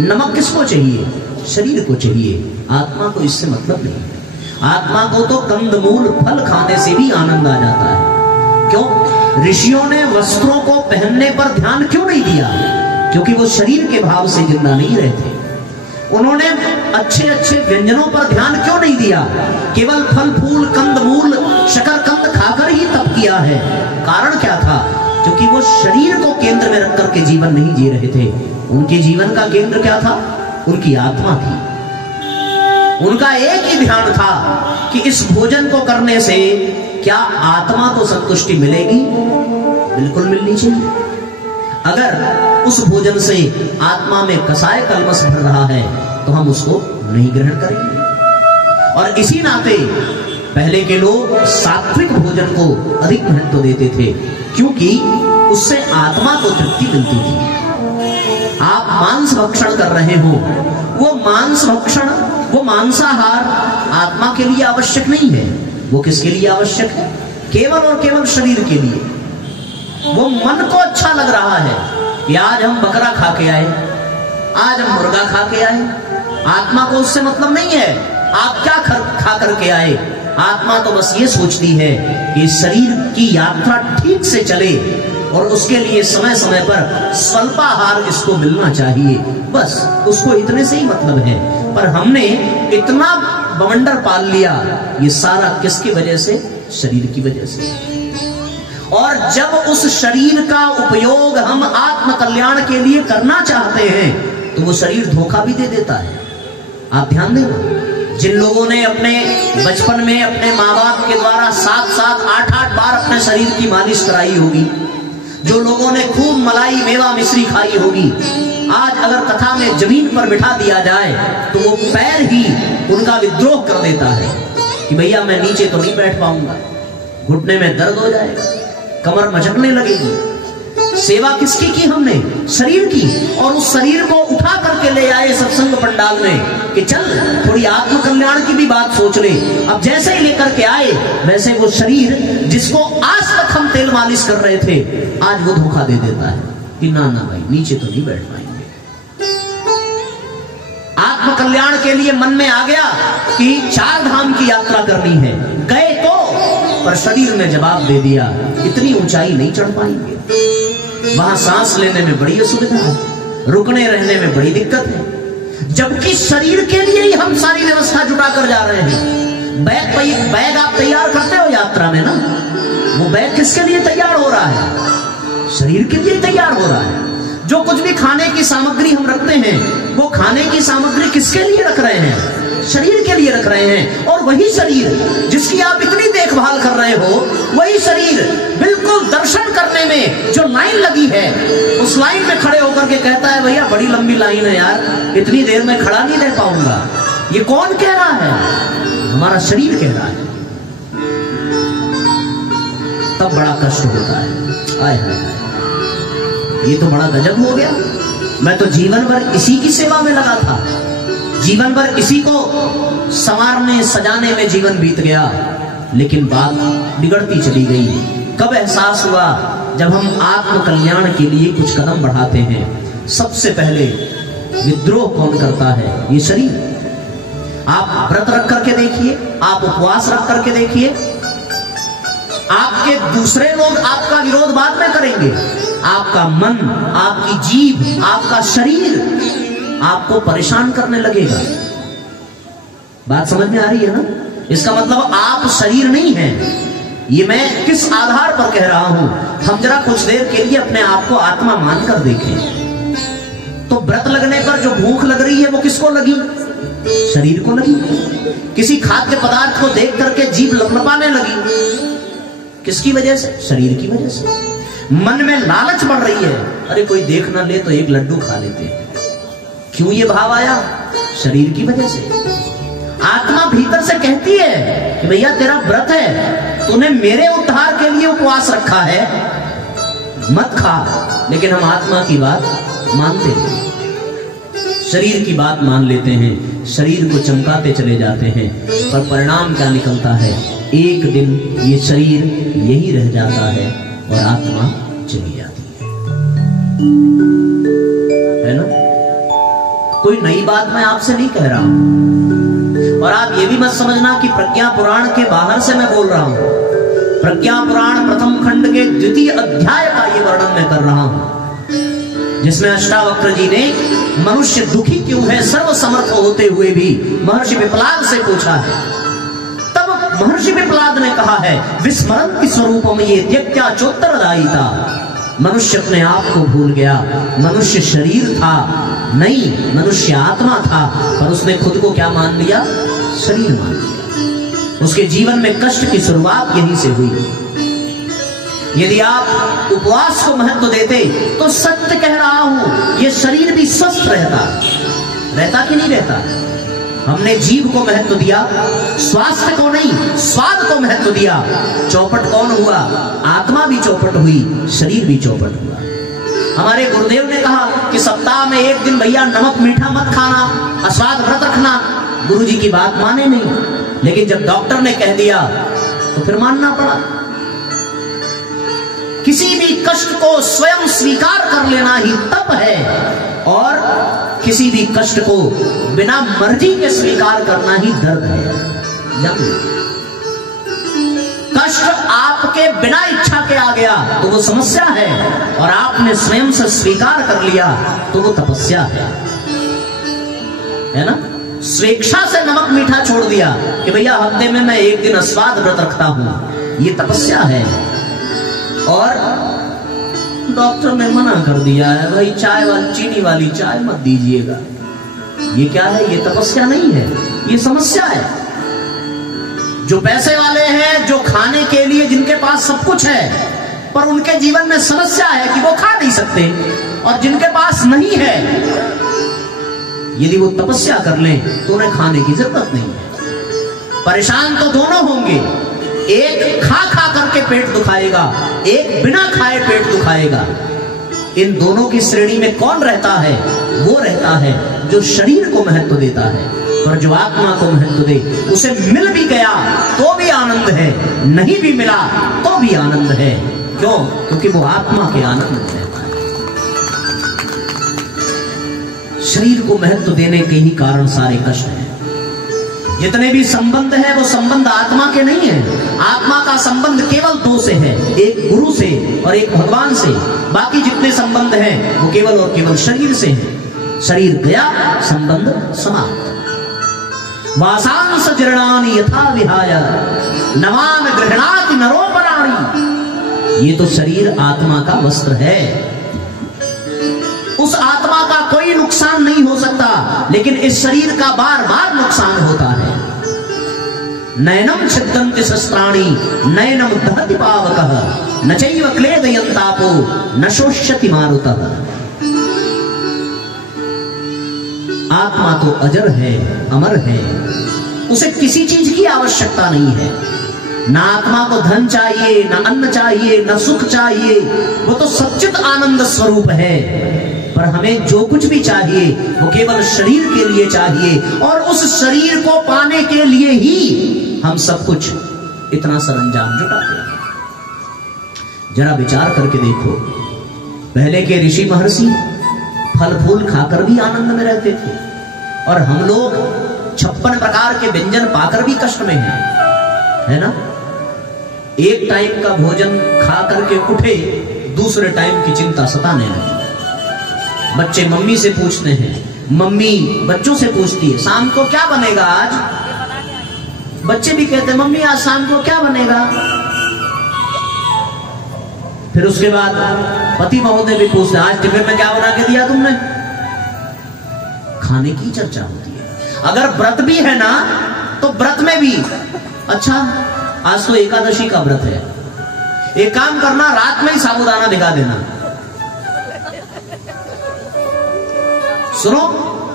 नमक किसको चाहिए? शरीर को चाहिए। आत्मा को इससे मतलब नहीं। आत्मा को तो कंदमूल फल खाने से भी आनंद आ जाता है। क्यों? ऋषियों ने वस्त्रों को पहनने पर ध्यान क्यों नहीं दिया? क्योंकि वो शरीर के भाव से जिंदा नहीं रहते। उन्होंने अच्छे अच्छे व्यंजनों पर ध्यान क्यों नहीं दिया? केवल फल फूल कंदमूल शकरकंद खाकर ही तप किया है। कारण क्या था? क्योंकि वो शरीर को केंद्र में रख करके जीवन नहीं जी रहे थे। उनके जीवन का केंद्र क्या था? उनकी आत्मा थी। उनका एक ही ध्यान था कि इस भोजन को करने से क्या आत्मा को संतुष्टि मिलेगी? बिल्कुल मिलनी चाहिए। अगर उस भोजन से आत्मा में कसाय कलमश भर रहा है तो हम उसको नहीं ग्रहण करेंगे। और इसी नाते पहले के लोग सात्विक भोजन को अधिक महत्व देते थे, क्योंकि उससे आत्मा को तृप्ति मिलती थी। आप मांस भक्षण कर रहे हो, वो मांस भक्षण, वो मांसाहार आत्मा के लिए आवश्यक नहीं है। वो किसके लिए आवश्यक है? केवल और केवल शरीर के लिए। वो मन को अच्छा लग रहा है कि आज हम बकरा खा के आए, आज हम मुर्गा खा के आए। आत्मा को उससे मतलब नहीं है आप क्या खा करके आए। आत्मा तो बस ये सोचती है कि शरीर की यात्रा ठीक से चले, और उसके लिए समय समय पर स्वल्पाहार इसको मिलना चाहिए, बस उसको इतने से ही मतलब है। पर हमने इतना बवंडर पाल लिया, ये सारा किसकी वजह से? शरीर की वजह से। और जब उस शरीर का उपयोग हम आत्म कल्याण के लिए करना चाहते हैं तो वो शरीर धोखा भी दे देता है। आप ध्यान देना, जिन लोगों ने अपने बचपन में अपने माँ बाप के द्वारा 7-7, 8-8 बार अपने शरीर की मालिश कराई होगी, जो लोगों ने खूब मलाई मेवा मिश्री खाई होगी, आज अगर कथा में जमीन पर बिठा दिया जाए तो वो पैर ही उनका विद्रोह कर देता है कि भैया मैं नीचे तो नहीं बैठ पाऊंगा, घुटने में दर्द हो जाएगा, कमर मचकने लगेगी। सेवा किसकी की हमने? शरीर की। और उस शरीर को उठा करके ले आए सत्संग पंडाल में कि चल थोड़ी आत्म कल्याण की भी बात सोच ले। अब जैसे ही लेकर के आए वैसे वो शरीर जिसको आज तक हम तेल मालिश कर रहे थे, आज वो धोखा दे देता है कि ना ना भाई नीचे तो नहीं बैठ पाएंगे। आत्म कल्याण के लिए मन में आ गया कि 4 धाम की यात्रा करनी है, गए तो, पर शरीर ने जवाब दे दिया इतनी ऊंचाई नहीं चढ़ पाएंगे, वहां सांस लेने में बड़ी असुविधा है, रुकने रहने में बड़ी दिक्कत है। जबकि शरीर के लिए ही हम सारी व्यवस्था जुटा कर जा रहे हैं। बैग आप तैयार करते हो यात्रा में ना, वो बैग किसके लिए तैयार हो रहा है? शरीर के लिए तैयार हो रहा है। जो कुछ भी खाने की सामग्री हम रखते हैं, वो खाने की सामग्री किसके लिए रख रहे हैं? शरीर के लिए रख रहे हैं। और वही शरीर जिसकी आप इतनी देखभाल कर रहे हो, वही शरीर बिल्कुल दर्शन करने में जो लाइन लगी है, उस लाइन में खड़े होकर के कहता है भैया बड़ी लंबी लाइन है यार, इतनी देर में खड़ा नहीं रह पाऊंगा। ये कौन कह रहा है? हमारा शरीर कह रहा है। तब बड़ा कष्ट होता है। आए हाय, ये तो बड़ा गजब हो गया, मैं तो जीवन भर इसी की सेवा में लगा था, जीवन भर इसी को संवारने सजाने में जीवन बीत गया, लेकिन बात बिगड़ती चली गई। कब एहसास हुआ? जब हम आत्म कल्याण के लिए कुछ कदम बढ़ाते हैं। सबसे पहले विद्रोह कौन करता है? ये शरीर। आप व्रत रख करके देखिए, आप उपवास रख करके देखिए, आपके दूसरे लोग आपका विरोध बाद में करेंगे, आपका मन, आपकी जीभ, आपका शरीर आपको परेशान करने लगेगा। बात समझ में आ रही है ना? इसका मतलब आप शरीर नहीं हैं। ये मैं किस आधार पर कह रहा हूं? हम जरा कुछ देर के लिए अपने आप को आत्मा मानकर देखें। तो व्रत लगने पर जो भूख लग रही है वो किसको लगी? शरीर को लगी। किसी खाद्य पदार्थ को देख करके जीभ लपलपाने लगी, किसकी वजह से? शरीर की वजह से। मन में लालच बढ़ रही है, अरे कोई देख ना ले तो एक लड्डू खा लेते हैं। क्यों ये भाव आया? शरीर की वजह से। आत्मा भीतर से कहती है कि भैया तेरा व्रत है, तूने मेरे उद्धार के लिए उपवास रखा है, मत खा। लेकिन हम आत्मा की बात मानते हैं, शरीर की बात मान लेते हैं, शरीर को चमकाते चले जाते हैं। पर परिणाम क्या निकलता है? एक दिन ये शरीर यही रह जाता है और आत्मा चली जाती है ना? कोई नई बात मैं आपसे नहीं कह रहा हूं। और आप ये भी मत समझना कि प्रज्ञा पुराण के बाहर से मैं बोल रहा हूं। प्रज्ञा पुराण प्रथम खंड के 2य अध्याय का ये वर्णन मैं कर रहा हूं, जिसमें अष्टावक्र जी ने मनुष्य दुखी क्यों है सर्व समर्थ होते हुए भी महर्षि पिपलाद से पूछा है। तब महर्षि पिपलाद ने कहा है, विस्मरन्ति स्वरूपम ये त्यक्त्या चोत्तरदायिता। मनुष्य अपने आप को भूल गया। मनुष्य शरीर था नहीं, मनुष्य आत्मा था, पर उसने खुद को क्या मान लिया? शरीर मान लिया। उसके जीवन में कष्ट की शुरुआत यहीं से हुई। यदि आप उपवास को महत्व देते तो सत्य कह रहा हूं, ये शरीर भी स्वस्थ रहता कि नहीं रहता? हमने जीभ को महत्व दिया, स्वास्थ्य को नहीं, स्वाद को महत्व दिया। चौपट कौन हुआ? आत्मा भी चौपट हुई, शरीर भी चौपट हुआ। हमारे गुरुदेव ने कहा कि सप्ताह में एक दिन भैया नमक मीठा मत खाना, अस्वाद व्रत रखना। गुरुजी की बात माने नहीं, लेकिन जब डॉक्टर ने कह दिया तो फिर मानना पड़ा। किसी भी कष्ट को स्वयं स्वीकार कर लेना ही तप है, और किसी भी कष्ट को बिना मर्जी के स्वीकार करना ही दर्द है। कष्ट कष्ट आपके बिना इच्छा के आ गया तो वो समस्या है, और आपने स्वयं से स्वीकार कर लिया तो वो तपस्या है ना। स्वेच्छा से नमक मीठा छोड़ दिया कि भैया हफ्ते में मैं एक दिन अस्वाद व्रत रखता हूं, ये तपस्या है। और डॉक्टर ने मना कर दिया है, भाई चाय वाली चीनी वाली चाय मत दीजिएगा, ये क्या है? ये तपस्या नहीं है, ये समस्या है। जो पैसे वाले हैं, जो खाने के लिए जिनके पास सब कुछ है, पर उनके जीवन में समस्या है कि वो खा नहीं सकते, और जिनके पास नहीं है, यदि वो तपस्या कर लें तो उन्हें खाने की जरूरत नहीं है। परेशान तो दोनों होंगे, एक खा खा करके पेट दुखाएगा, एक बिना खाए पेट दुखाएगा। इन दोनों की श्रेणी में कौन रहता है? वो रहता है जो शरीर को महत्व देता है, और जो आत्मा को महत्व दे। उसे मिल भी गया तो भी आनंद है, नहीं भी मिला तो भी आनंद है। क्यों? क्योंकि वो आत्मा के आनंद में रहता है। शरीर को महत्व देने के ही कारण सारे कष्ट हैं। जितने भी संबंध है वो संबंध आत्मा के नहीं है। आत्मा का संबंध केवल दो से है, एक गुरु से और एक भगवान से। बाकी जितने संबंध हैं वो केवल और केवल शरीर से हैं। शरीर गया, संबंध समाप्त। वासांस जीर्णानि यथा विहाय नवान गृह्णाति नरोपराणि। ये तो शरीर आत्मा का वस्त्र है, उस आत्मा का कोई नुकसान नहीं हो सकता, लेकिन इस शरीर का बार बार नुकसान होता है। नयनम छिद्यन्ति शस्त्राणि नयनम दहति पावकः न चैव क्लेदयन्तापो न शोष्यति मारुतः। आत्मा तो अजर है, अमर है, उसे किसी चीज की आवश्यकता नहीं है। ना आत्मा को धन चाहिए, न अन्न चाहिए, न सुख चाहिए, वो तो सच्चित आनंद स्वरूप है। पर हमें जो कुछ भी चाहिए वो केवल शरीर के लिए चाहिए, और उस शरीर को पाने के लिए ही हम सब कुछ इतना सरंजाम जुटाते हैं। जरा विचार करके देखो, पहले के ऋषि महर्षि फल फूल खाकर भी आनंद में रहते थे, और हम लोग 56 प्रकार के व्यंजन पाकर भी कष्ट में हैं, है ना। एक टाइम का भोजन खा करके उठे, दूसरे टाइम की चिंता सताने लगी। बच्चे मम्मी से पूछते हैं, मम्मी बच्चों से पूछती है शाम को क्या बनेगा आज। बच्चे भी कहते हैं मम्मी आज शाम को क्या बनेगा। फिर उसके बाद पति महोदय भी पूछते हैं आज टिफिन में क्या बना के दिया तुमने। खाने की चर्चा होती है। अगर व्रत भी है ना तो व्रत में भी, अच्छा आज तो एकादशी का व्रत है, एक काम करना रात में ही साबूदाना भिगा देना। सुनो,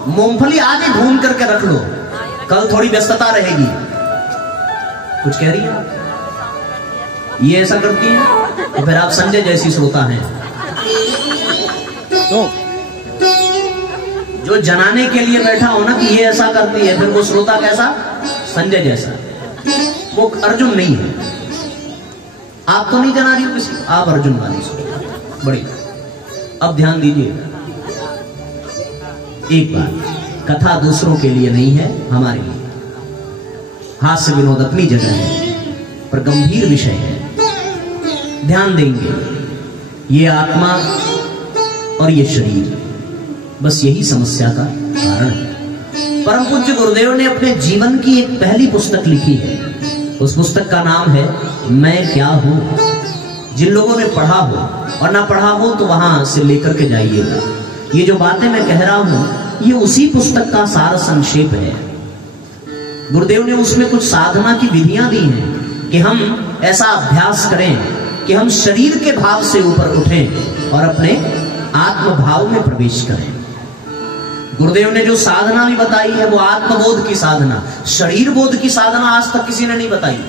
मूंगफली आज ही भून करके रख लो, कल थोड़ी व्यस्तता रहेगी। कुछ कह रही है? ये ऐसा करती है तो फिर आप संजय जैसी श्रोता हैं। तो जो जनाने के लिए बैठा हो ना कि ये ऐसा करती है, फिर वो श्रोता कैसा? संजय जैसा। वो अर्जुन नहीं है। आप तो नहीं जना रही हो किसी, आप अर्जुन वाली श्रोता बड़ी। अब ध्यान दीजिए, एक बात, कथा दूसरों के लिए नहीं है, हमारे लिए। हास्य विनोद अपनी जगह है, पर गंभीर विषय है, ध्यान देंगे। ये आत्मा और ये शरीर, बस यही समस्या का कारण है। परम पूज्य गुरुदेव ने अपने जीवन की एक पहली पुस्तक लिखी है। उस पुस्तक का नाम है मैं क्या हूं। जिन लोगों ने पढ़ा हो और ना पढ़ा हो तो वहां से लेकर के जाइएगा। ये जो बातें मैं कह रहा हूं ये उसी पुस्तक का सार संक्षेप है। गुरुदेव ने उसमें कुछ साधना की विधियां दी हैं कि हम ऐसा अभ्यास करें कि हम शरीर के भाव से ऊपर उठें और अपने आत्म भाव में प्रवेश करें। गुरुदेव ने जो साधना भी बताई है वो आत्मबोध की साधना, शरीर बोध की साधना आज तक किसी ने नहीं बताई।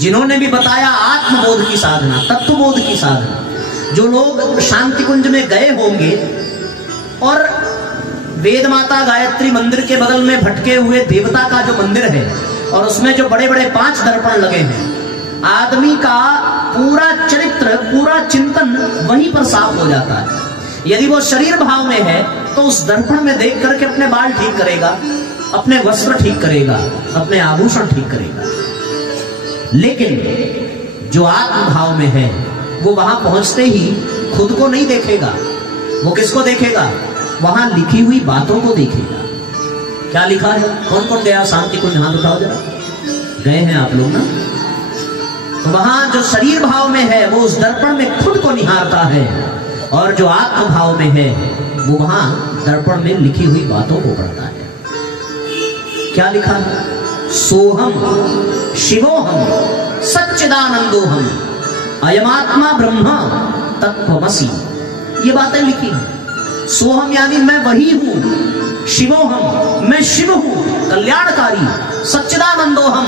जिन्होंने भी बताया आत्मबोध की साधना, तत्वबोध की साधना। जो लोग शांति कुंज में गए होंगे और वेद माता गायत्री मंदिर के बगल में भटके हुए देवता का जो मंदिर है और उसमें जो बड़े बड़े 5 दर्पण लगे हैं, आदमी का पूरा चरित्र, पूरा चिंतन वहीं पर साफ हो जाता है। यदि वो शरीर भाव में है तो उस दर्पण में देख करके अपने बाल ठीक करेगा, अपने वस्त्र ठीक करेगा, अपने आभूषण ठीक करेगा। लेकिन जो आत्म भाव में है वो वहां पहुंचते ही खुद को नहीं देखेगा, वो किसको देखेगा? वहां लिखी हुई बातों को देखेगा। क्या लिखा है? कौन कौन गया शांति को ध्यान उठाओ जरा, गए हैं आप लोग ना? तो वहां जो शरीर भाव में है वो उस दर्पण में खुद को निहारता है, और जो आत्म भाव में है वो वहां दर्पण में लिखी हुई बातों को पढ़ता है। क्या लिखा है? सोहम शिवोहम सच्चिदानंदोहम अयमात्मा ब्रह्म तत्त्वमसि। ये बातें लिखी हैं। सोहम यानी मैं वही हूं, शिवोहम मैं शिव हूं कल्याणकारी, सच्चिदानंदोहम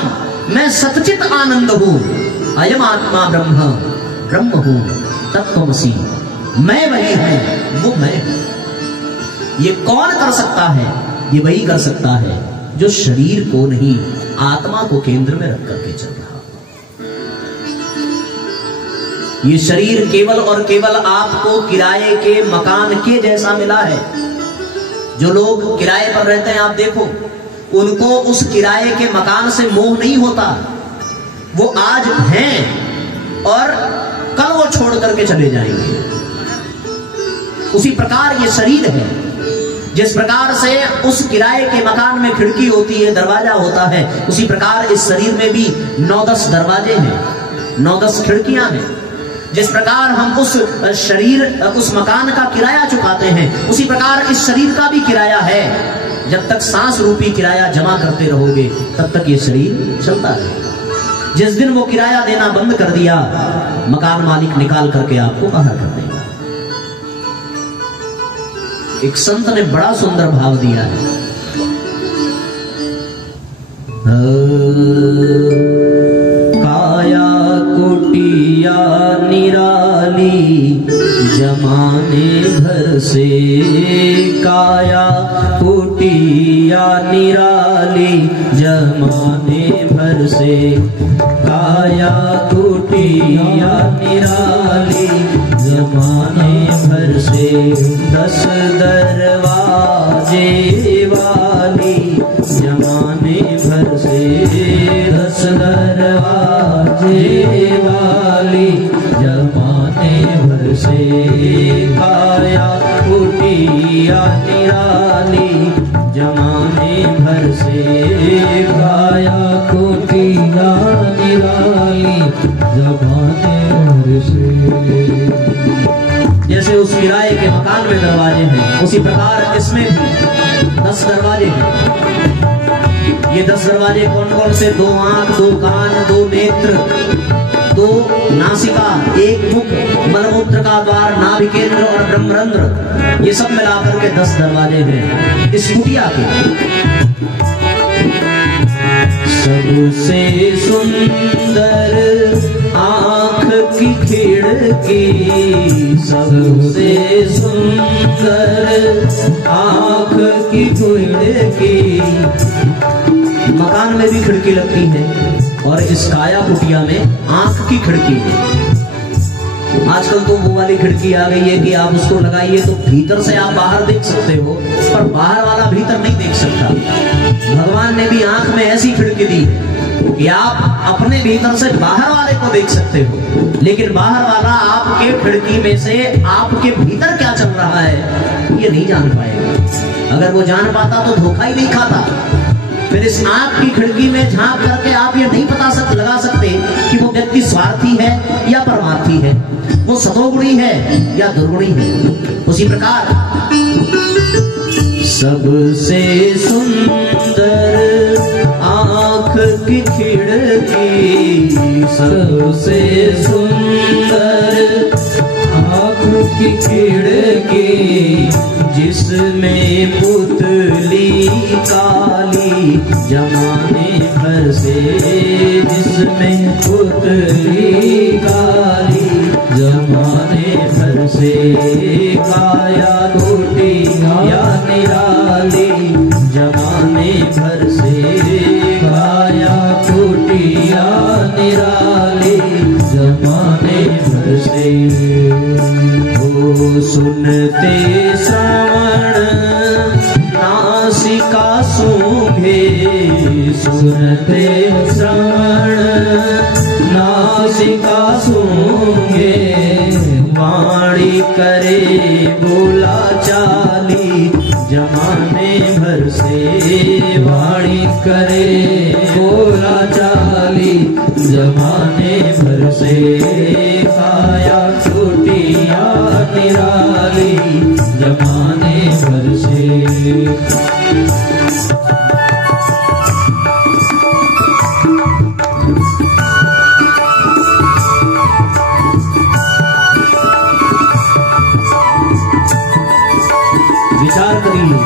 मैं सच्चित आनंद हूं, अयम आत्मा ब्रह्म ब्रह्म हूं तत्त्वमसि, मैं वही हूं, वो मैं हूं। ये कौन कर सकता है? ये वही कर सकता है जो शरीर को नहीं आत्मा को केंद्र में रख करके चल रहा। ये शरीर केवल और केवल आपको किराए के मकान के जैसा मिला है। जो लोग किराए पर रहते हैं आप देखो, उनको उस किराए के मकान से मोह नहीं होता। वो आज हैं और कल वो छोड़ करके चले जाएंगे। उसी प्रकार ये शरीर है। जिस प्रकार से उस किराए के मकान में खिड़की होती है, दरवाजा होता है, उसी प्रकार इस शरीर में भी 9-10 दरवाजे हैं, 9-10 खिड़कियां हैं। जिस प्रकार हम उस शरीर उस मकान का किराया चुकाते हैं, उसी प्रकार इस शरीर का भी किराया है। जब तक सांस रूपी किराया जमा करते रहोगे तब तक ये शरीर चलता रहेगा। जिस दिन वो किराया देना बंद कर दिया, मकान मालिक निकाल करके आपको बाहर कर देगा। एक संत ने बड़ा सुंदर भाव दिया है। काया कुटिया निराली जमाने भर से, काया कुटिया निराली जमाने भर से, काया कुटिया निराली जमाने भर से, 10 दरवाजे वाली जमाने भर से, 10 दरवाजे वाली जमाने भर से, काया कुटिया निराली जमाने भर से, काया कुटिया निराली जमाने भर से। जैसे उस किराए के मकान में दरवाजे हैं, उसी प्रकार इसमें भी 10 दरवाजे हैं। ये 10 दरवाजे कौन कौन से? 2 आंख, 2 कान, 2 नेत्र, 2 नासिका, 1 मुख, मलमूत्र का द्वार, नाभिकेंद्र और ब्रह्मरंध्र, ये सब मिलाकर के 10 दरवाजे हैं इस कुटिया के। सबसे सुंदर आंख की खिड़की, सबसे सुंदर आंख की खिड़की। मकान में भी खिड़की लगती है और इस काया कुटिया में आंख की खिड़की है। आजकल तो वो वाली खिड़की आ गई है कि आप उसको लगाइए तो भीतर से आप बाहर देख सकते हो, पर बाहर वाला भीतर नहीं देख सकता। भगवान ने भी आंख में ऐसी खिड़की दी कि आप अपने भीतर से बाहर वाले को देख सकते हो, लेकिन बाहर वाला आपके खिड़की में से आपके भीतर क्या चल रहा है ये नहीं जान पाएगा। अगर वो जान पाता तो धोखा ही नहीं खाता। फिर इस आंख की खिड़की में झांक करके आप ये नहीं लगा सकते कि वो व्यक्ति स्वार्थी है या परमार्थी है, वो सतोगुणी है या दुर्गुणी है। उसी प्रकार सबसे सुंदर आंख की खिड़की, सबसे सुंदर आंख की खिड़की, जिसमें पुतली काली जमाने भर से, जिसमें पुतली काली जमाने भर से, काया कुटिया निराली जमाने भर से, काया कुटिया निराली जमाने भर से। ओ सुनते श्रवण नासिका सूंघे, सुनते श्रवण नासिका सूंघे वाणी करे बोला चाली जमाने भर से वाणी करे बोला चाली जमाने भर से काया टूटिया निराली जमाने भर से। विचार करिए,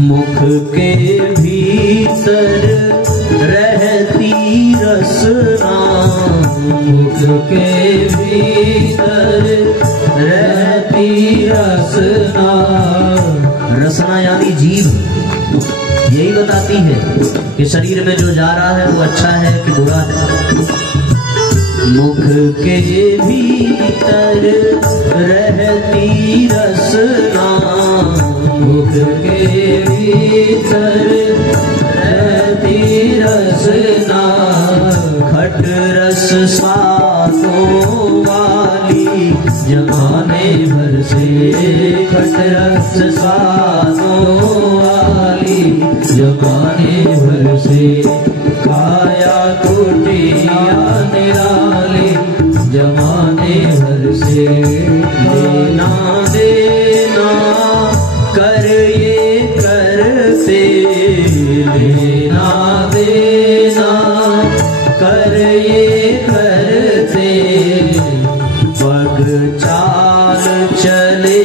मुख के भीतर रहती रसना, मुख के भीतर रहती रसना। रसना यानी जीभ, यही बताती है कि शरीर में जो जा रहा है वो अच्छा है कि बुरा है। मुख के भीतर रहती रसना, मुख के भीतर रहती रसना। खट रस स्वादों वाली जमाने भर से, खट रस स्वादों वाली जमाने भर से। काया टूटिया निराली जमाने भर से। लेना देना कर ये करते, लेना देना कर ये करते। पग चाल चले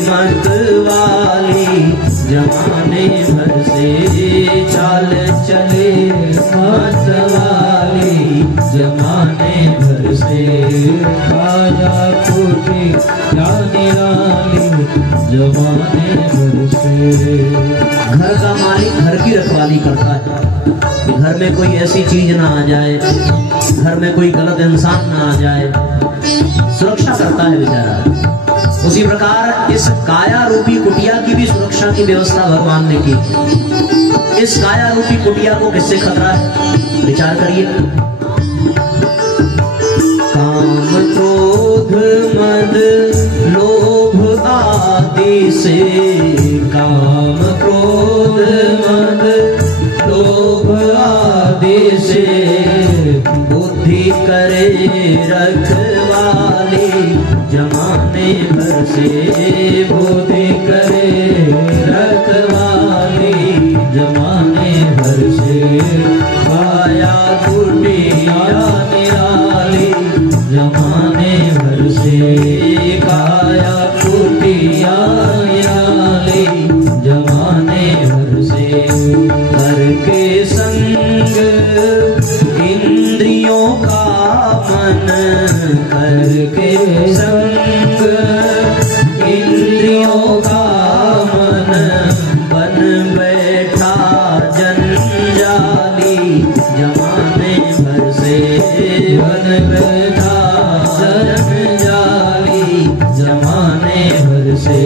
मत वाली जमाने भर से, चाल चले मत वाली जमाने भर से। काया टूटी या निराली जमाने भर से। घर का मालिक घर की रखवाली करता है कि घर में कोई ऐसी चीज ना आ जाए, घर में कोई गलत इंसान ना आ जाए, सुरक्षा करता है बेचारा। उसी प्रकार इस काया रूपी कुटिया की भी सुरक्षा की व्यवस्था भगवान ने की। इस काया रूपी कुटिया को किससे खतरा है, विचार करिए। काम क्रोध मद लोभ आदि से, काम क्रोध मद लोभ आदि से। बुद्धि करे रखवाली जमाने भर से, बुद्धि करे रखवाली जमाने भर से। काया टूटिया निराली जमाने भर से, काया टूटिया निराली जमाने भर से। करके संग इंद्रियों का मन, करके संग इंद्रियों का मन। बन बैठा जंजाली जमाने भर से, बन बैठा जंजाली जमाने भर से।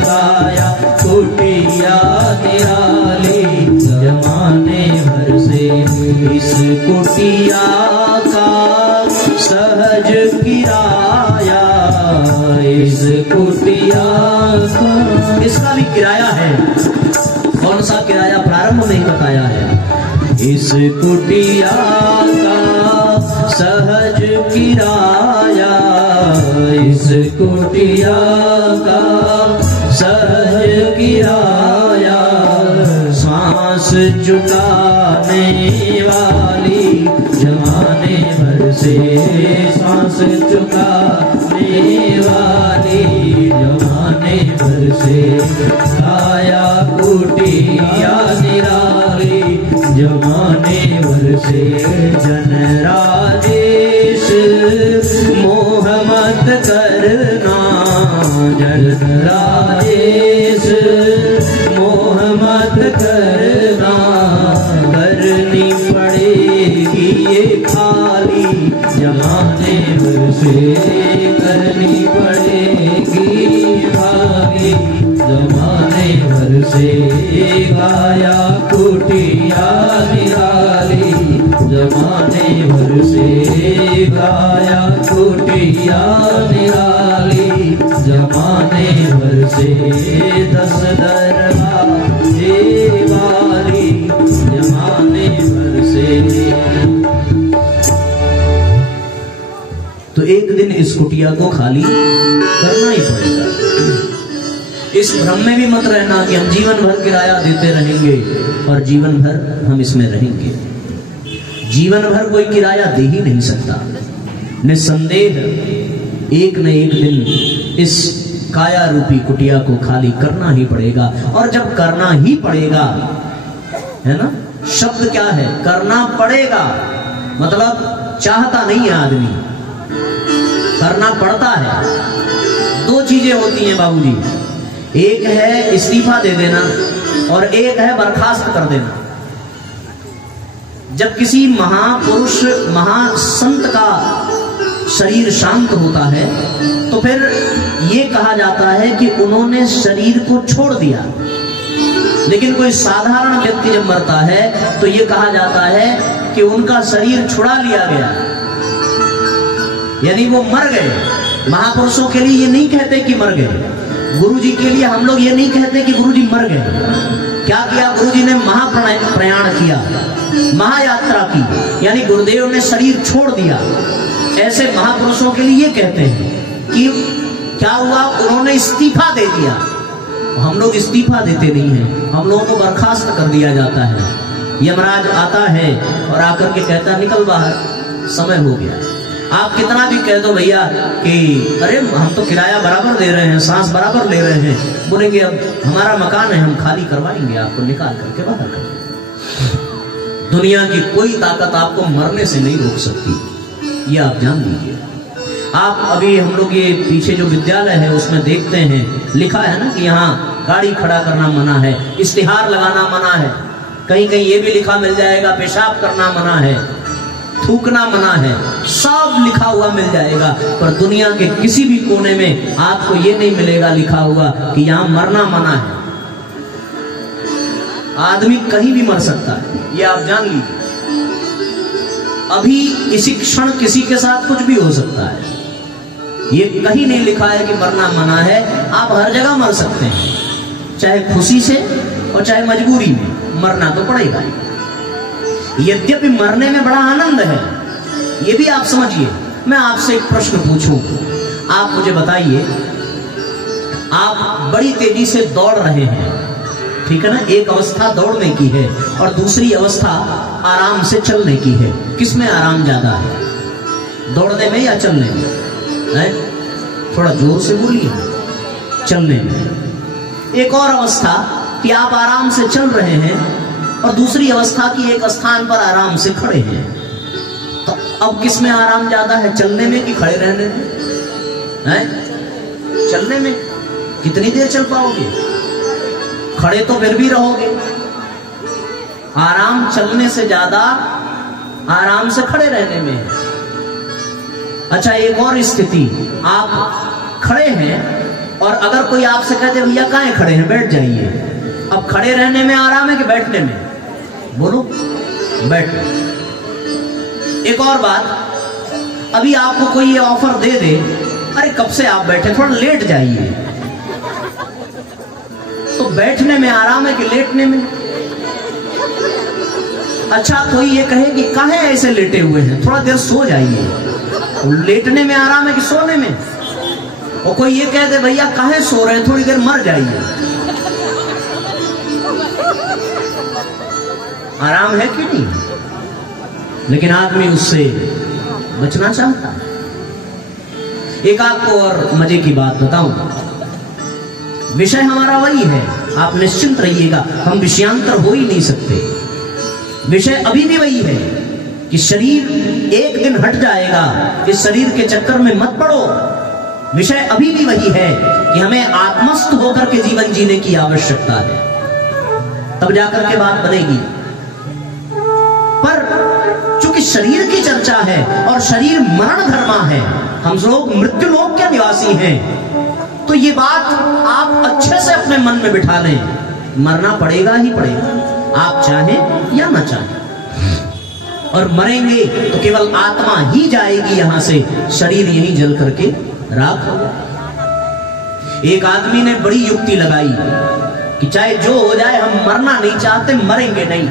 काया टूटिया निराली जमाने भर से। इस कुटिया का सहज किराया, इस कुटिया का, इसका भी किराया है। कौन सा किराया प्रारंभ में ही बताया है। इस कुटिया का सहज किराया, इस कुटिया का सहज किराया। सांस चुकाने वाली जमाने भर से, सांस चुकाने वाली जमाने भर से। काया टूटिया निराली जमाने भर से। जन राजेश मोह मत करना, जन राजेश मोह मत करना। करनी पड़े से करनी पड़ेगी भागी, जमाने भर से गाया कुटिया निराली, जमाने भर से गाया कुटिया निराली, जमाने भर से 10 दरगाहे वाली, जमाने भर से। तो एक दिन इस कुटिया को खाली करना ही पड़ेगा। इस भ्रम में भी मत रहना कि हम जीवन भर किराया देते रहेंगे और जीवन भर हम इसमें रहेंगे। जीवन भर कोई किराया दे ही नहीं सकता। निस्संदेह एक न एक दिन इस काया रूपी कुटिया को खाली करना ही पड़ेगा। और जब करना ही पड़ेगा, है ना, शब्द क्या है, करना पड़ेगा, मतलब चाहता नहीं है आदमी, करना पड़ता है। 2 चीजें होती हैं बाबूजी, एक है इस्तीफा दे देना और एक है बर्खास्त कर देना। जब किसी महापुरुष महासंत का शरीर शांत होता है तो फिर ये कहा जाता है कि उन्होंने शरीर को छोड़ दिया। लेकिन कोई साधारण व्यक्ति जब मरता है तो ये कहा जाता है कि उनका शरीर छुड़ा लिया गया, यानी वो मर गए। महापुरुषों के लिए ये नहीं कहते कि मर गए, गुरुजी के लिए हम लोग ये नहीं कहते कि गुरुजी मर गए। क्या किया गुरुजी ने? महाप्रयाण किया, महायात्रा की, यानी गुरुदेव ने शरीर छोड़ दिया। ऐसे महापुरुषों के लिए ये कहते हैं कि क्या हुआ, उन्होंने इस्तीफा दे दिया। हम लोग इस्तीफा देते नहीं हैं, हम लोगों को बर्खास्त कर दिया जाता है। यमराज आता है और आकर के कहता निकल बाहर, समय हो गया। आप कितना भी कह दो भैया कि अरे हम तो किराया बराबर दे रहे हैं, सांस बराबर ले रहे हैं, बोलेंगे अब हमारा मकान है, हम खाली करवाएंगे, आपको निकाल करके बाहर कर। दुनिया की कोई ताकत आपको मरने से नहीं रोक सकती, ये आप जान लीजिए। आप अभी हम लोग ये पीछे जो विद्यालय है उसमें देखते हैं, लिखा है ना कि यहाँ गाड़ी खड़ा करना मना है, इश्तिहार लगाना मना है, कहीं कहीं ये भी लिखा मिल जाएगा पेशाब करना मना है, थूकना मना है, सब लिखा हुआ मिल जाएगा। पर दुनिया के किसी भी कोने में आपको ये नहीं मिलेगा लिखा हुआ कि यहाँ मरना मना है। आदमी कहीं भी मर सकता है, ये आप जान लीजिए। अभी इसी क्षण किसी के साथ कुछ भी हो सकता है, ये कहीं नहीं लिखा है कि मरना मना है। आप हर जगह मर सकते हैं, चाहे खुशी से और चाहे मजबूरी में, मरना तो पड़ेगा। यद्यपि मरने में बड़ा आनंद है, ये भी आप समझिए। मैं आपसे एक प्रश्न पूछूं, आप मुझे बताइए, आप बड़ी तेजी से दौड़ रहे हैं, ठीक है ना, एक अवस्था दौड़ने की है और दूसरी अवस्था आराम से चलने की है। किसमें आराम ज्यादा है, दौड़ने में या चलने में? है? थोड़ा जोर से बोलिए। चलने में। एक और अवस्था कि आप आराम से चल रहे हैं और दूसरी अवस्था की एक स्थान पर आराम से खड़े हैं। तो अब किसमें आराम ज्यादा है, चलने में कि खड़े रहने में? है? चलने में। कितनी देर चल पाओगे? खड़े तो फिर भी रहोगे। आराम चलने से ज्यादा आराम से खड़े रहने में है। अच्छा, एक और स्थिति, आप खड़े हैं और अगर कोई आपसे कहते भैया कहाँ खड़े हैं, बैठ जाइए। अब खड़े रहने में आराम है कि बैठने में? बोलो, बैठ। एक और बात, अभी आपको कोई ये ऑफर दे दे, अरे कब से आप बैठे, थोड़ा लेट जाइए, तो बैठने में आराम है कि लेटने में? अच्छा, कोई ये कहे कि काहे ऐसे लेटे हुए हैं, थोड़ा देर सो जाइए, तो लेटने में आराम है कि सोने में? और कोई ये कह दे भैया काहे सो रहे हैं, थोड़ी देर मर जाइए, आराम है कि नहीं? लेकिन आदमी उससे बचना चाहता है। एक आपको और मजे की बात बताऊं, विषय हमारा वही है, आप निश्चिंत रहिएगा, हम विषयांतर हो ही नहीं सकते। विषय अभी भी वही है कि शरीर एक दिन हट जाएगा, इस शरीर के चक्कर में मत पड़ो। विषय अभी भी वही है कि हमें आत्मस्थ होकर के जीवन जीने की आवश्यकता है, तब जाकर के बात बनेगी। पर चूंकि शरीर की चर्चा है और शरीर मरण धर्मा है, हम लोग मृत्यु लोक के निवासी हैं। तो ये बात आप अच्छे से अपने मन में बिठा लें, मरना पड़ेगा ही पड़ेगा, आप चाहें या ना चाहें। और मरेंगे तो केवल आत्मा ही जाएगी यहां से, शरीर यहीं जल करके राख हो जाए। एक आदमी ने बड़ी युक्ति लगाई कि चाहे जो हो जाए हम मरना नहीं चाहते, मरेंगे नहीं।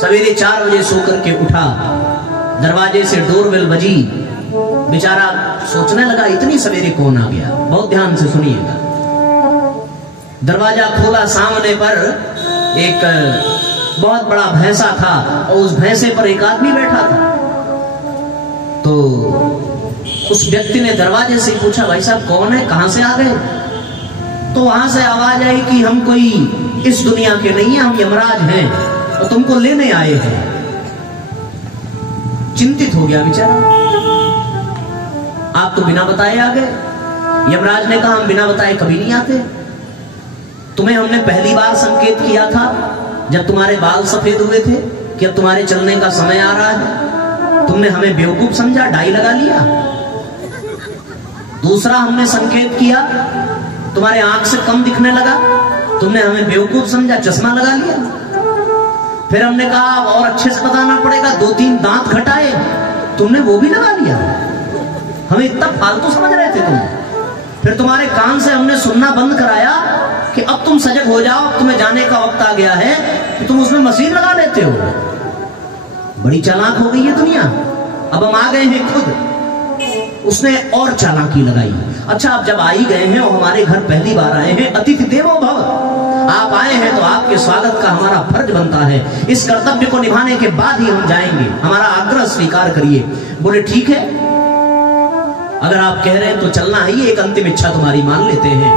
सवेरे 4 बजे सो करके उठा, दरवाजे से डोरबेल बजी, बेचारा सोचने लगा इतनी सवेरे कौन आ गया। बहुत ध्यान से सुनिएगा। दरवाजा खोला, सामने पर एक बहुत बड़ा भैंसा था और उस भैंसे पर एक आदमी बैठा था। तो उस व्यक्ति ने दरवाजे से पूछा, भाई साहब कौन है, कहां से आ गए? तो वहां से आवाज आई कि हम कोई इस दुनिया के नहीं है, हम यमराज हैं और तुमको लेने आए हैं। चिंतित हो गया बेचारा, आप तो बिना बताए आ गए। यमराज ने कहा, हम बिना बताए कभी नहीं आते, तुम्हें हमने पहली बार संकेत किया था जब तुम्हारे बाल सफेद हुए थे कि अब तुम्हारे चलने का समय आ रहा है, तुमने हमें बेवकूफ समझा, डाई लगा लिया। दूसरा हमने संकेत किया, तुम्हारे आंख से कम दिखने लगा, तुमने हमें बेवकूफ समझा, चश्मा लगा लिया। फिर हमने कहा और अच्छे से बताना पड़ेगा, 2-3 दांत घटाए, तुमने वो भी लगा लिया। हमें इतना फालतू समझ रहे थे तुम। फिर तुम्हारे कान से हमने सुनना बंद कराया कि अब तुम सजग हो जाओ, अब तुम्हें जाने का वक्त आ गया है, कि तुम उसमें मशीन लगा लेते हो। बड़ी चालाक हो गई है दुनिया, अब हम आ गए हैं खुद। उसने और चालाकी लगाई। अच्छा, अब जब आ ही गए हैं और हमारे घर पहली बार आए हैं, अतिथि देवो भव, आप आए हैं तो आपके स्वागत का हमारा फर्ज बनता है। इस कर्तव्य को निभाने के बाद ही हम जाएंगे, हमारा आग्रह स्वीकार करिए। बोले ठीक है, अगर आप कह रहे हैं तो चलना ही, एक अंतिम इच्छा तुम्हारी मान लेते हैं।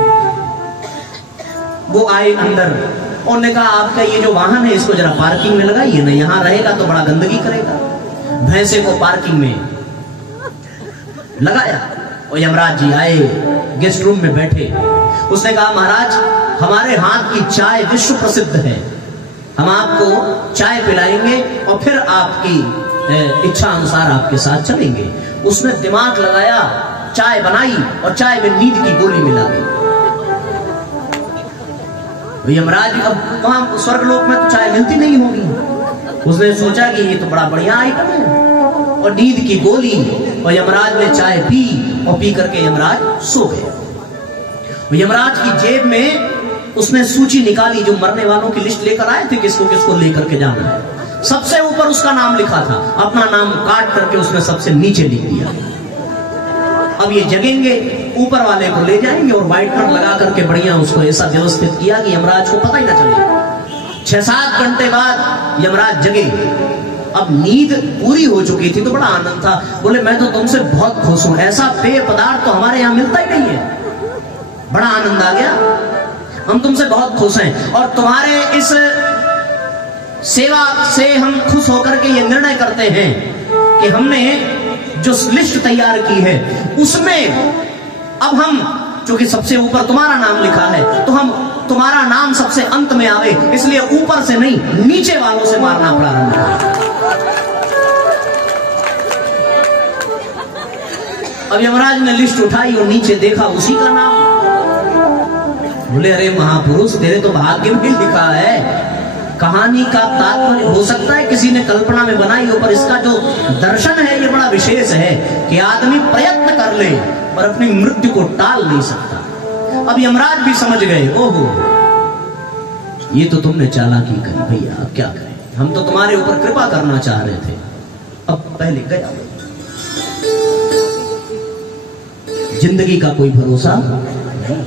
वो आए अंदर, उन्होंने कहा आपका ये जो वाहन है इसको जरा पार्किंग में लगाइए ना, यहां रहेगा तो बड़ा गंदगी करेगा। भैंसे को पार्किंग में लगाया और यमराज जी आए, गेस्ट रूम में बैठे। उसने कहा, महाराज हमारे हाथ की चाय विश्व प्रसिद्ध है, हम आपको चाय पिलाएंगे और फिर आपकी इच्छा अनुसार आपके साथ चलेंगे। उसने दिमाग लगाया, चाय बनाई और चाय में नींद की गोली मिला दी। यमराज, अब वहां स्वर्गलोक में तो चाय मिलती नहीं होगी, उसने सोचा कि ये तो बड़ा बढ़िया आइटम है, और नींद की गोली, और यमराज ने चाय पी और पी करके यमराज सो गए। यमराज की जेब में उसने सूची निकाली, जो मरने वालों की लिस्ट लेकर आए थे, किसको किसको लेकर के जाना है। सबसे ऊपर उसका नाम लिखा था, अपना नाम काट करके उसने सबसे नीचे लिख दिया। अब ये जगेंगे, ऊपर वाले को ले जाएंगे और व्हाइटनर लगा करके बढ़िया उसको ऐसा व्यवस्थित किया कि यमराज को पता ही ना चले। 6-7 घंटे बाद यमराज जगे। अब नींद पूरी हो चुकी थी तो बड़ा आनंद था। बोले, मैं तो तुमसे बहुत खुश हूं, ऐसा पेय पदार्थ तो हमारे यहां मिलता ही नहीं है। बड़ा आनंद आ गया, हम तुमसे बहुत खुश हैं और तुम्हारे इस सेवा से हम खुश होकर के ये निर्णय करते हैं कि हमने जो लिस्ट तैयार की है उसमें अब हम, चूंकि सबसे ऊपर तुम्हारा नाम लिखा है, तो हम तुम्हारा नाम सबसे अंत में आवे, इसलिए ऊपर से नहीं नीचे वालों से मारना प्रारंभ करें। अब यमराज ने लिस्ट उठाई और नीचे देखा उसी का नाम। बोले, अरे महापुरुष, तेरे तो भाग्य में लिखा है। कहानी का तात्पर्य हो सकता है किसी ने कल्पना में बनाई हो, पर इसका जो दर्शन है ये बड़ा विशेष है कि आदमी प्रयत्न कर ले पर अपनी मृत्यु को टाल नहीं सकता। अब यमराज भी समझ गए, ओहो ये तो तुमने चालाकी करी भैया, अब क्या करें, हम तो तुम्हारे ऊपर कृपा करना चाह रहे थे, अब पहले गया। जिंदगी का कोई भरोसा नहीं।